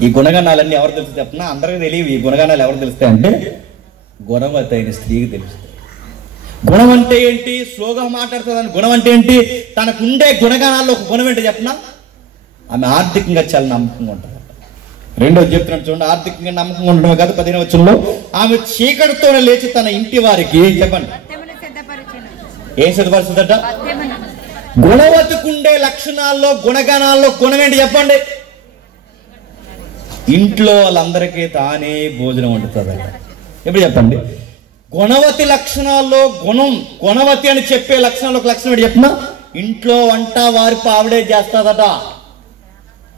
ఈ గుణగణాలన్నీ ఎవరు తెలుసు చెప్పినా అందరికీ తెలియవు. ఈ గుణగణాలు ఎవరు తెలుస్తాయంటే గుణవతి అయిన స్త్రీకి తెలుస్తాయి. గుణం అంటే ఏంటి? స్లోగా మాట్లాడుతుందని గుణం అంటే ఏంటి? తనకుండే గుణగణాల్లో ఒక గుణం ఏంటో చెప్పినా ఆమె ఆర్థికంగా చాలా నమ్మకంగా ఉంటుంది. రెండోది చెప్తున్నాడు చూడండి, ఆర్థికంగా నమ్మకంగా ఉండడం కాదు. 15వ వచనంలో ఆమె చీకటితోనే లేచి తన ఇంటి వారికి చెప్పండి ఏం సిద్ధపరుస్తుందట? గుణవతికుండే లక్షణాల్లో గుణగణాల్లో గుణం ఏంటి చెప్పండి? ఇంట్లో వాళ్ళందరికీ తానే భోజనం వండుతుందట. ఎప్పుడు చెప్పండి, గుణవతి లక్షణాల్లో గుణం, గుణవతి అని చెప్పే లక్షణాలు ఒక లక్షణం ఏంటి చెప్పినా ఇంట్లో వంట వారి ఆవిడే చేస్తుందట.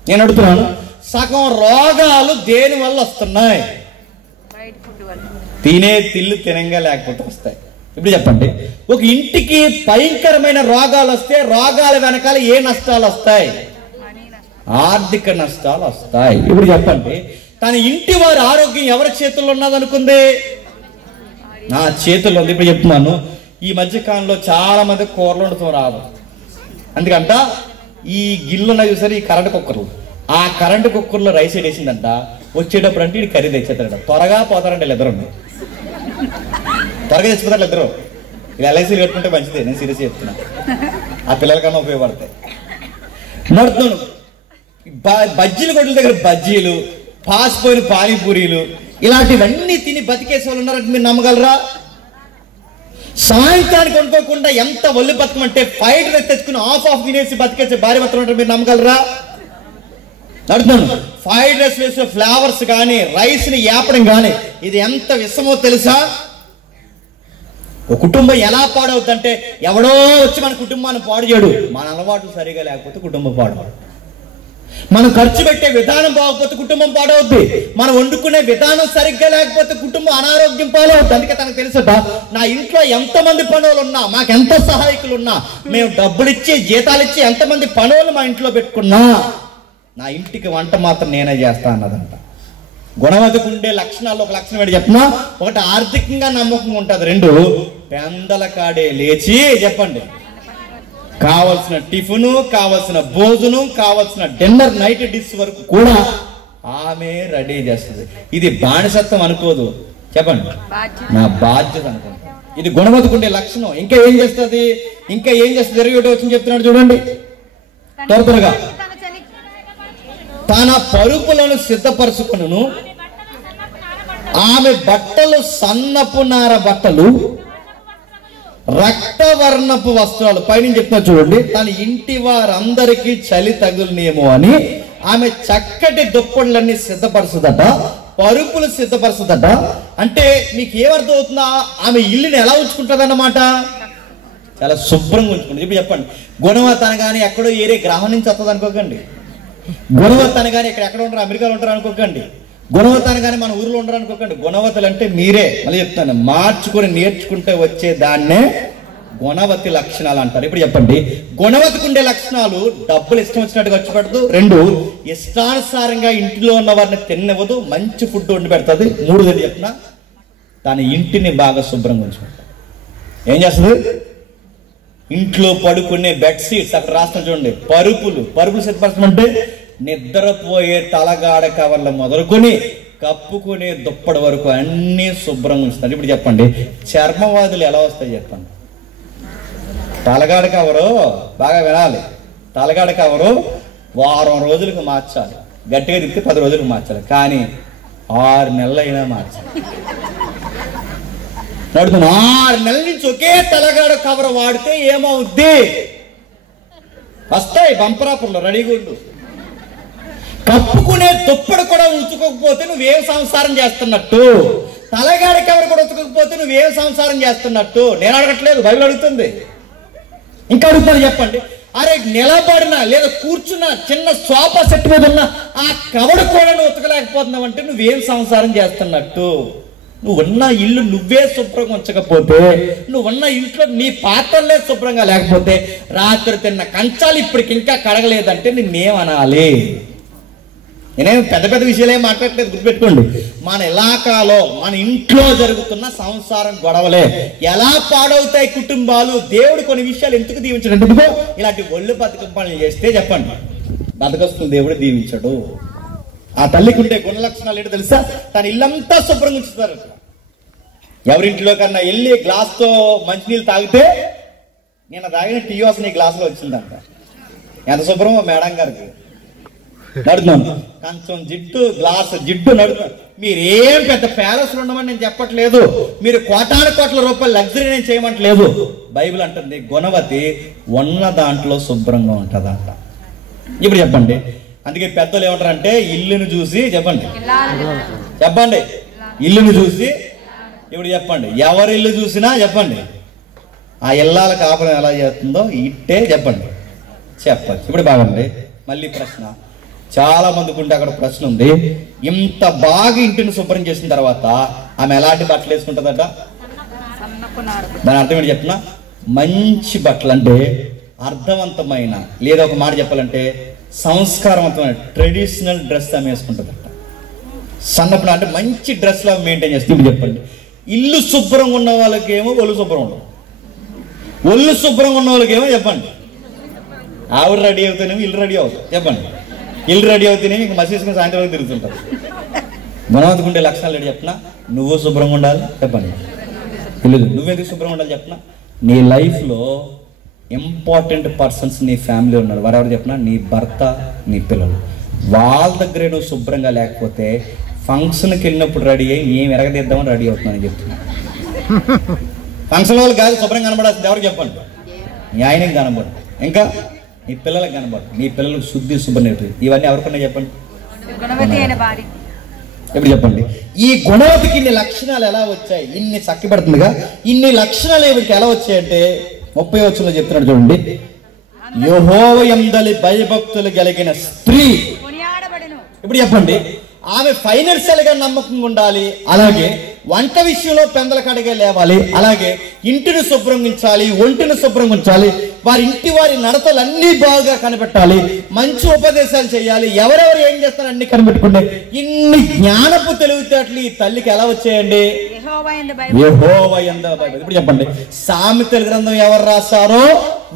నేను అడుగుతున్నాను, సగం రోగాలు దేని వల్ల వస్తున్నాయి? తినే తిల్లు తినంగా లేకపోతే వస్తాయి. ఇప్పుడు చెప్పండి, ఒక ఇంటికి భయంకరమైన రోగాలు వస్తే రోగాల వెనకాల ఏ నష్టాలు వస్తాయి? ఆర్థిక నష్టాలు వస్తాయి. ఇప్పుడు చెప్పండి, తన ఇంటి వారి ఆరోగ్యం ఎవరి చేతుల్లో ఉన్నదనుకుంది? నా చేతుల్లో ఉంది. ఇప్పుడు చెప్తున్నాను, ఈ మధ్యకాలంలో చాలా మంది కూరలు వండుతూ రాదు. అందుకంట ఈ గిల్లున్న చూసారు, ఈ కరెంట్ కుక్కర్లు, ఆ కరెంటు కుక్కర్లో రైస్ వేసిందంట. వచ్చేటప్పుడు అంటే ఇది కర్రీ తెచ్చేస్తారంట. త్వరగా పోతారంటే ఇద్దరు, త్వరగా తెచ్చిపోతారు ఇద్దరు. ఇది ఎల్ఐసీలు కట్టుకుంటే మంచిదే, నేను సీరియస్ చెప్తున్నా, ఆ పిల్లలకన్నా ఉపయోగపడతాయి. నడుతున్నాను, బజ్జీలు కొట్ల దగ్గర బజ్జీలు, పాసిపోయిన పానీపూరీలు, ఇలాంటివన్నీ తిని బతికేసే వాళ్ళు ఉన్నారంటే మీరు నమ్మగలరా? సాయంత్రానికి కొనుక్కోకుండా ఎంత ఒళ్ళు బతకమంటే ఫ్రైడ్ రైస్ తెచ్చుకుని ఆఫ్ తినేసి బతికేసే భార్య భర్తలు ఉంటారు, మీరు నమ్మగలరా? అడుగుతాను, ఫ్రైడ్ రైస్ వేసే ఫ్లేవర్స్ కానీ రైస్ ని ఏపడం కానీ ఇది ఎంత విషమో తెలుసా? ఒక కుటుంబం ఎలా పాడవుతుందంటే ఎవడో వచ్చి మన కుటుంబాన్ని పాడు చేయడు. మన అలవాట్లు సరిగా లేకపోతే కుటుంబం పాడవదు. మనం ఖర్చు పెట్టే విధానం బాగోకపోతే కుటుంబం పాడవుద్ది. మనం వండుకునే విధానం సరిగ్గా లేకపోతే కుటుంబం అనారోగ్యం పాలవుద్ది. అందుకే తనకు తెలుసట, నా ఇంట్లో ఎంతమంది పనులు ఉన్నా, మాకు ఎంత సహాయకులు ఉన్నా, మేము డబ్బులు ఇచ్చి జీతాలు ఇచ్చి ఎంతమంది పనులు మా ఇంట్లో పెట్టుకున్నా, నా ఇంటికి వంట మాత్రం నేనే చేస్తా అన్నదంట. గుణవతికి ఉండే లక్షణాల్లో ఒక లక్షణం ఏంటి చెప్పినా, ఒకటి ఆర్థికంగా నమ్మకంగా ఉంటుంది, రెండు పెందల కాడే లేచి చెప్పండి కావలసిన టిఫిను, కావలసిన భోజనం, కావలసిన డిన్నర్, నైట్ డిష్ వరకు కూడా ఆమె రెడీ చేస్తుంది. ఇది బానిసత్వం అనుకోదు, చెప్పండి నా బాధ్యత అనుకుంటా. ఇది గుణవతికి ఉండే లక్షణం. ఇంకా ఏం చేస్తుంది? 21 వచ్చి చెప్తున్నాడు చూడండి త్వరగా. తన పరుపులను సిద్ధపరచుకును, ఆమె బట్టలు సన్నపు నార బట్టలు, రక్తవర్ణపు వస్త్రాలు. పైన చెప్తున్నా చూడండి, తన ఇంటి వారందరికీ చలి తగులునేమో అని ఆమె చక్కటి దుప్పట్లన్నీ సిద్ధపరుస్తుందట, పరుపులు సిద్ధపరుస్తుందట. అంటే మీకు ఏమర్థం అవుతుందా? ఆమె ఇల్లుని ఎలా ఉంచుకుంటుంది అన్నమాట, చాలా శుభ్రంగా ఉంచుకుంటుంది. ఇప్పుడు చెప్పండి, గుణవత్త అనగానే ఎక్కడో ఏరే గ్రహం నుంచి వస్తుంది అనుకోకండి. గుణవత్త అనగానే ఎక్కడ ఉంటారు, అమెరికాలో ఉంటారు అనుకోకండి. గుణవత్త అనగానే మన ఊర్లో ఉండరు అనుకోకండి. గుణవత్తలు అంటే మీరే, మళ్ళీ చెప్తాను, మార్చుకొని నేర్చుకుంటే వచ్చే దాన్నే గుణవతి లక్షణాలు అంటారు. ఇప్పుడు చెప్పండి, గుణవతికి ఉండే లక్షణాలు డబ్బులు ఇష్టం వచ్చినట్టుగా ఖర్చు పెడదు, 2 ఇష్టానుసారంగా ఇంటిలో ఉన్న వారిని తిననివ్వదు, మంచి ఫుడ్ వండి పెడుతుంది, 3 చెప్తున్నా తన ఇంటిని బాగా శుభ్రంగా ఉంచుకుంటుంది. ఏం చేస్తుంది? ఇంట్లో పడుకునే బెడ్షీట్స్ అక్కడ రాస్తాం చూడండి, పరుపులు సిద్ధపరచమంటే నిద్రపోయే తలగాడ కవర్ల మొదలుకొని కప్పుకునే దుప్పటి వరకు అన్నీ శుభ్రంగా ఉంచుతారు. ఇప్పుడు చెప్పండి, చర్మవాదులు ఎలా వస్తాయి చెప్పండి. తలగాడ కవరు బాగా వినాలి, తలగాడ కవరు వారం రోజులకు మార్చాలి, గట్టిగా తిప్పితే 10 రోజులకు మార్చాలి, కానీ 6 నెలలైనా మార్చాలి. 6 నెలల నుంచి ఒకే తలగాడ కవర్ వాడితే ఏమవుద్ది? వస్తాయి బంపరాపుర్లో రెడీగా ఉండు. కప్పుకునే దుప్పడు కూడా ఉంచుకోకపోతే నువ్వేం సంసారం చేస్తున్నట్టు, తలగాడ కవర్ కూడా ఉతుకోకపోతే నువ్వేం సంసారం చేస్తున్నట్టు. నేను అడగట్లేదు, బైబిల్ అడుగుతుంది. ఇంకా అడుగుతాను, చెప్పండి. అరే నిలబడినా లేదా కూర్చున్నా చిన్న సోఫా సెట్ మీద ఉన్న ఆ కవర్ కూడా నువ్వు ఉతకలేకపోతున్నావు అంటే నువ్వేం సంసారం చేస్తున్నట్టు. నువ్వున్న ఇల్లు నువ్వే శుభ్రంగా ఉంచకపోతే, నువ్వున్న ఇంట్లో నీ పాత్రలే శుభ్రంగా లేకపోతే, రాత్రి తిన్న కంచాలు ఇప్పటికి ఇంకా కడగలేదంటే నిన్నేమనాలి? నేనేం పెద్ద పెద్ద విషయాలు ఏం మాట్లాడలేదు, గుర్తుపెట్టుకోండి. మన ఇలాకాలో మన ఇంట్లో జరుగుతున్న సంసారం గొడవలే ఎలా పాడవుతాయి కుటుంబాలు. దేవుడు కొన్ని విషయాలు ఎందుకు దీవించాడు? ఇలాంటి ఒళ్ళు బతుకం పనులు చేస్తే చెప్పండి, బతకస్తులు దేవుడు దీవించాడు. ఆ తల్లికి ఉండే గుణ లక్షణాలు ఏంటో తెలుసా? తన ఇల్లంతా శుభ్రంగా ఉంచుతారు. ఎవరింట్లో కన్నా వెళ్ళి గ్లాస్తో మంచినీళ్ళు తాగితే నేను తాగిన టీ వాసన ఈ గ్లాసులో వచ్చిందంట. ఎంత శుభ్రమో మేడం గారికి. నడుతున్నాను కొంచెం జిడ్డు నడుతున్నాను. మీరేం పెద్ద ప్యాలెస్లు ఉండమని నేను చెప్పట్లేదు, మీరు కోట్ల రూపాయలు లగ్జరీ నేను చేయమంటలేదు. బైబిల్ అంటుంది గుణవతి ఉన్న దాంట్లో శుభ్రంగా ఉంటుందంట. ఇప్పుడు చెప్పండి, అందుకే పెద్దలు ఏమంటారంటే ఇల్లును చూసి చెప్పండి ఇల్లును చూసి. ఇప్పుడు చెప్పండి, ఎవరి ఇల్లు చూసినా చెప్పండి ఆ ఇల్లాల కాపురం ఎలా చేస్తుందో ఇట్టే చెప్పండి చెప్పచ్చు. ఇప్పుడు బాగుంది. మళ్ళీ ప్రశ్న, చాలా మందికి ఉంటే అక్కడ ప్రశ్న ఉంది. ఇంత బాగా ఇంటిని శుభ్రం చేసిన తర్వాత ఆమె ఎలాంటి బట్టలు వేసుకుంటుందట? దాని అర్థం ఏంటి చెప్తున్నా? మంచి బట్టలు అంటే అర్థవంతమైన, లేదా ఒక మాట చెప్పాలంటే సంస్కారవంతమైన ట్రెడిషనల్ డ్రెస్ ఆమె వేసుకుంటుందట. సన్నప్పుడు అంటే మంచి డ్రెస్ లా మెయింటైన్ చేస్తే. ఇప్పుడు చెప్పండి, ఇల్లు శుభ్రంగా ఉన్న వాళ్ళకేమో ఒళ్ళు శుభ్రం ఉండదు, ఒళ్ళు శుభ్రంగా ఉన్న వాళ్ళకేమో చెప్పండి ఆవిడ రెడీ అవుతానేమో ఇల్లు రెడీ అవుతుంది. చెప్పండి, ఇల్లు రెడీ అవుతానేమో ఇంక మసీసుకుని సాయంత్రం వరకు తిరుగుతుంటారు. గుణవంతుకుండే లక్షణాలు ఏంటి చెప్పినా? నువ్వు శుభ్రంగా ఉండాలి చెప్పండి, ఇల్లు నువ్వెందుకు శుభ్రంగా ఉండాలి చెప్పినా? నీ లైఫ్లో ఇంపార్టెంట్ పర్సన్స్ నీ ఫ్యామిలీ ఉన్నారు. వారెవరు చెప్పినా? నీ భర్త, నీ పిల్లలు. వాళ్ళ దగ్గరే నువ్వు శుభ్రంగా లేకపోతే ఫంక్షన్కి వెళ్ళినప్పుడు రెడీ అయ్యి ఏం ఎరగదిద్దామని రెడీ అవుతున్నానని చెప్తున్నా. ఫంక్షన్ వాళ్ళు కాదు శుభ్రంగా కనబడాల్సింది ఎవరికి చెప్పండి? నీ ఆయనకి కనబడు, ఇంకా నీ పిల్లలకు కనబడు, నీ పిల్లలకు శుద్ధి శుభ్రం నేర్పి. ఇవన్నీ ఎవరికన్నా చెప్పండి. ఎప్పుడు చెప్పండి, ఈ గుణవతికి ఇన్ని లక్షణాలు ఎలా వచ్చాయి? ఇన్ని చక్కబడుతుందిగా, ఇన్ని లక్షణాలు ఏమిటి ఎలా వచ్చాయంటే 30వ వచనంలో చెప్తున్నాడు చూడండి. యెహోవా యందలి భయభక్తులు కలిగిన స్త్రీ. ఇప్పుడు చెప్పండి, ఆమె ఫైనాన్షియల్ గా నమ్మకంగా ఉండాలి, అలాగే వంట విషయంలో పెందల కడిగే లేవాలి, అలాగే ఇంటిని శుభ్రంగా ఉంచాలి, ఒంటిని శుభ్రంగా ఉంచాలి, వారి నడతలు అన్ని బాగా కనిపెట్టాలి, మంచి ఉపదేశాలు చేయాలి, ఎవరెవరు ఏం చేస్తారో అన్ని కనిపెట్టుకుంటే ఇన్ని జ్ఞానపు తెలివితేటలు ఈ తల్లికి ఎలా వచ్చాయండి? యెహోవా యందు భయభక్తులు. ఇప్పుడు చెప్పండి, సామెతల గ్రంథం ఎవరు రాస్తారో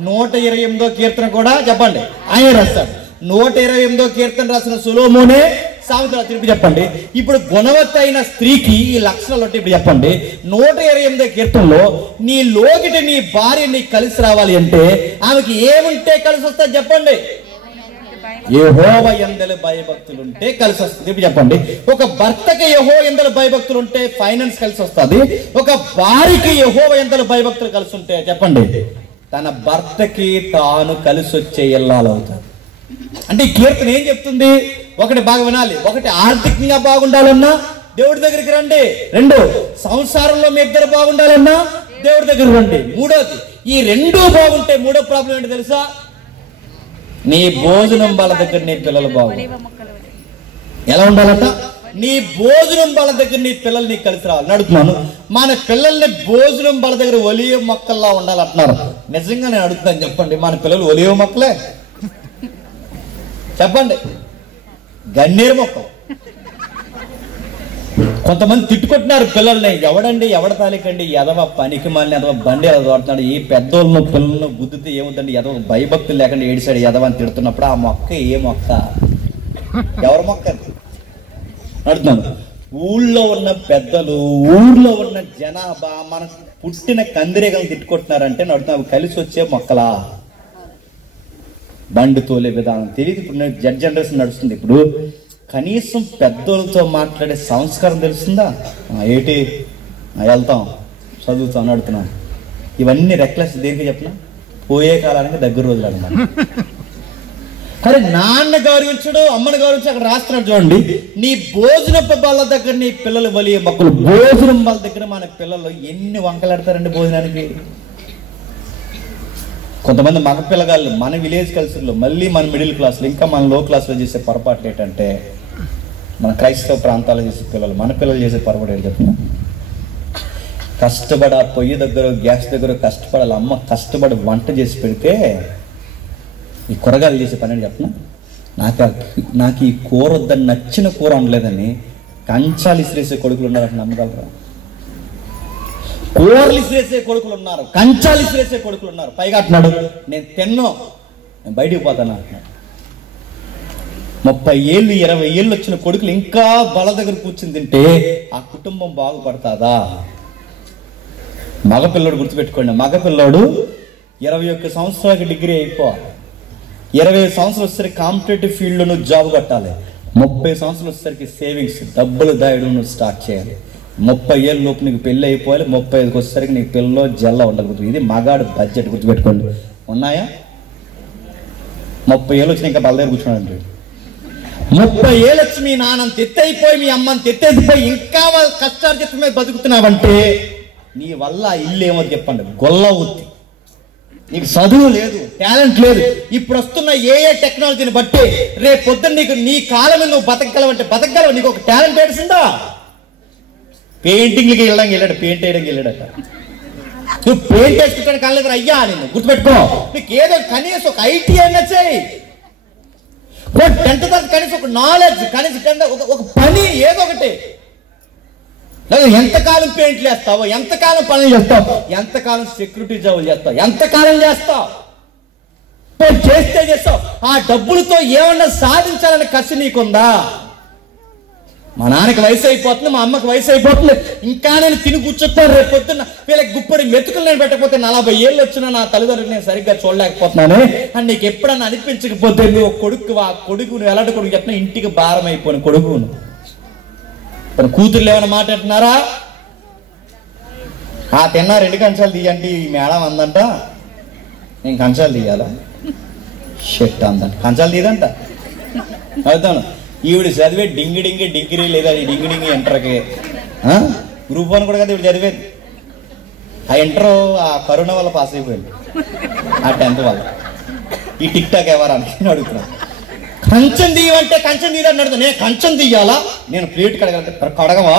128వ కీర్తన కూడా చెప్పండి ఆయన రాస్తాడు. 128వ కీర్తన రాసిన సొలొమోనే సామెతలు తిరిగి చెప్పండి. ఇప్పుడు గుణవతి అయిన స్త్రీకి ఈ లక్షణాలు అంటే ఇప్పుడు చెప్పండి, 128వ కీర్తనలో నీ లోకిటి నీ భార్య నీకు కలిసి రావాలి అంటే ఆమెకి ఏముంటే కలిసి వస్తుంది చెప్పండి? యెహోవా యందలి భయభక్తులు ఉంటే కలిసి వస్తుంది. ఇప్పుడు చెప్పండి, ఒక భర్తకి యెహోవా యందలి భయభక్తులు ఉంటే ఫైనాన్స్ కలిసి వస్తుంది. ఒక భార్యకి యెహోవా యందలి భయభక్తులు కలిసి ఉంటే చెప్పండి తన భర్తకి తాను కలిసి వచ్చే ఇల్లాలు అవుతారు. అంటే ఈ కీర్తన ఏం చెప్తుంది? ఒకటి బాగా వినాలి. ఒకటి, ఆర్థికంగా బాగుండాలన్నా దేవుడి దగ్గరికి రండి. రెండు, సంసారంలో మీ ఇద్దరు బాగుండాలన్నా దేవుడి దగ్గరికి రండి. మూడోది, ఈ రెండూ బాగుంటే మూడో ప్రాబ్లం ఏంటి తెలుసా? నీ భోజనం వాళ్ళ దగ్గర నీ పిల్లలు బాగుండాలి. ఎలా ఉండాలట? నీ భోజనం వాళ్ళ దగ్గర నీ పిల్లలు నీకు కలిసి రావాలి. అడుగుతున్నాను, మన పిల్లల్ని భోజనం వాళ్ళ దగ్గర ఒలివ మొక్కల్లా ఉండాలంటున్నారు. నిజంగా నేను అడుగుతాను, చెప్పండి, మన పిల్లలు ఒలివ మొక్కలే? చెప్పండి, గన్నేరు మొక్కలు. కొంతమంది తిట్టుకుంటున్నారు పిల్లల్ని, ఎవడండి ఎవడ తాలికండి ఎదవ పనికి మాలిన ఎదవ బండి ఎలా తోడుతున్నాడు, ఈ పెద్దోళ్ళను పిల్లలను గుద్దితే ఏముందండి, ఎదవ భయభక్తులు లేకుండా ఏడిసాడు ఎదవ అని తిడుతున్నప్పుడు ఆ మొక్క ఏ మొక్క? ఎవరి మొక్క అడుగుతున్నాను. ఊళ్ళో ఉన్న పెద్దలు, ఊళ్ళో ఉన్న జనాభా మన పుట్టిన కందిరీగలను తిట్టుకుంటున్నారంటే అడుగుతున్నావు కలిసి వచ్చే మొక్కలా? బండి తోలే విధానం తెలియదు. ఇప్పుడు జడ్ జనరేషన్ నడుస్తుంది. ఇప్పుడు కనీసం పెద్దోళ్ళతో మాట్లాడే సంస్కారం తెలుస్తుందా? ఏంటి వెళ్తాం చదువుతాం అని అడుగుతున్నాం. ఇవన్నీ రెక్లెస్. దేనికి చెప్పిన పోయే కాలానికి దగ్గర రోజులు అన్నమాట. కానీ నాన్న గౌరవించడు, అమ్మను గౌరవించడు. అక్కడ రాస్తున్నాడు చూడండి, నీ భోజనపు వాళ్ళ దగ్గర నీ పిల్లలు వలియ మొక్కలు. భోజనం వాళ్ళ దగ్గర మన పిల్లలు ఎన్ని వంకలాడతారండి భోజనానికి. కొంతమంది మగ పిల్లగాళ్ళు మన విలేజ్ కల్చర్లో, మళ్ళీ మన మిడిల్ క్లాస్లో, ఇంకా మన లో క్లాస్లో చేసే పొరపాట్లు ఏంటంటే, మన క్రైస్తవ ప్రాంతాల్లో చేసే పిల్లలు, మన పిల్లలు చేసే పొరపాటు ఏంటి చెప్పిన? కష్టపడి ఆ పొయ్యి దగ్గర గ్యాస్ దగ్గర కష్టపడాలి. అమ్మ కష్టపడి వంట చేసి పెడితే ఈ కూరగాయలు చేసే పని అని చెప్పిన, నాకు ఈ కూర వద్దని నచ్చిన కూర ఉండలేదని కంచాలు ఇసిరేసే కొడుకులు ఉన్నారంటే నమ్మగలరా? కూరలు ఇసిరేసే కొడుకులు ఉన్నారు, కంచాలు ఇసిరేసే కొడుకులు ఉన్నారు. పైగా అంటున్నాడు, నేను తిన్నో, నేను బయటికి పోతాను అంటున్నాడు. 30 ఏళ్ళు 20 ఏళ్ళు వచ్చిన కొడుకులు ఇంకా బల దగ్గర కూర్చుని తింటే ఆ కుటుంబం బాగుపడతాదా? మగపిల్లడు గుర్తుపెట్టుకోండి, మగపిల్లడు 21 సంవత్సరాలకి డిగ్రీ అయిపోవాలి. 25 సంవత్సరాలు వచ్చేసరికి కాంపిటేటివ్ ఫీల్డ్లో నువ్వు జాబ్ కొట్టాలి. 30 సంవత్సరాలు వచ్చేసరికి సేవింగ్స్ డబ్బులు దాయడం నువ్వు స్టార్ట్ చేయాలి. 30 ఏళ్ళ లోపు నీకు పెళ్ళి అయిపోవాలి. 35కి వచ్చేసరికి నీకు పిల్లలో జల్ల ఉండగలుగుతుంది. ఇది మగాడు బడ్జెట్, గుర్తుపెట్టుకోండి. ఉన్నాయా? 30 ఏళ్ళు వచ్చి ఇంకా బల దగ్గర కూర్చున్నాడు. 30 ఏళ్ళు వచ్చి మీ నాన్నంత ఎత్తైపోయి మీ అమ్మంత ఎత్తైపోయి ఇంకా వాళ్ళ కష్టార్జితం మీద బతుకుతున్నావంటే నీ వల్ల ఇల్లు ఏమో చెప్పండి, గొల్ల అవుద్ది. నీకు చదువు లేదు, టాలెంట్ లేదు. ఇప్పుడు వస్తున్న ఏ టెక్నాలజీని బట్టి రేపు పొద్దున్న నీకు నీ కాలం మీద నువ్వు బతకగలవంటే బతకగలవు. నీకు ఒక టాలెంట్ ఏడిసిందా? పెయింటింగ్లకి వెళ్ళాడు, పెయింట్ వేయడానికి వెళ్ళాడట. నువ్వు పెయింట్ వేసుకుంటాను కాలేదు అయ్యా, నేను గుర్తుపెట్టుకో. నీకు ఏదో కనీసం ఒక ఐటీ అయినా చేయి, 10th తరగతి కనీసం ఒక నాలెడ్జ్, కనీసం ఒక పని ఏదో ఒకటి. ఎంతకాలం పెయింట్లు వేస్తావు, ఎంతకాలం పనులు చేస్తావు, ఎంతకాలం సెక్యూరిటీ జాబులు చేస్తావు, ఎంతకాలం చేస్తావు? చేస్తే చేస్తావు. ఆ డబ్బులతో ఏమన్నా సాధించాలని కసి నీకుందా? మా నాన్నకి వయసు అయిపోతుంది, మా అమ్మకి వయసు అయిపోతుంది, ఇంకా నేను తిని కూర్చొస్తాను. రేపు పొద్దున్న వీళ్ళకి గుప్పడి మెతుకులు నేను పెట్టకపోతే 40 ఏళ్ళు వచ్చినా నా తల్లిదండ్రులు నేను సరిగ్గా చూడలేకపోతున్నాను అని నీకు ఎప్పుడన్నా అనిపించకపోతే నువ్వు కొడుకు, ఆ కొడుకు నువ్వు ఎలాంటి కొడుకు చెప్పినా ఇంటికి భారం అయిపోయిన కొడుకును. తన కూతుర్లు ఏమైనా మాట్లాడుతున్నారా? తిన్నా 2 కంచాలు తీయండి ఈ మేడం అందంట. నేను కంచాలు తీయాలా? షెట్ అందంట, కంచాలు తీయదంట. అవుతాను. ఈవిడ చదివే డింగి డింగి డిగ్రీ లేదా డింగి డింగి ఇంటర్కి గ్రూప్ 1 కూడా కదా ఇవి చదివేది. ఆ ఇంటర్ ఆ కరోనా వల్ల పాస్ అయిపోయింది, ఆ 10th వల్ల. ఈ టిక్ టాక్ ఎవరని అడుగుతున్నాను. కంచం తీయమంటే కంచం తీయదని అడుగుతా. నేను కంచం తీయాలా? నేను ప్లేట్ కడగవా?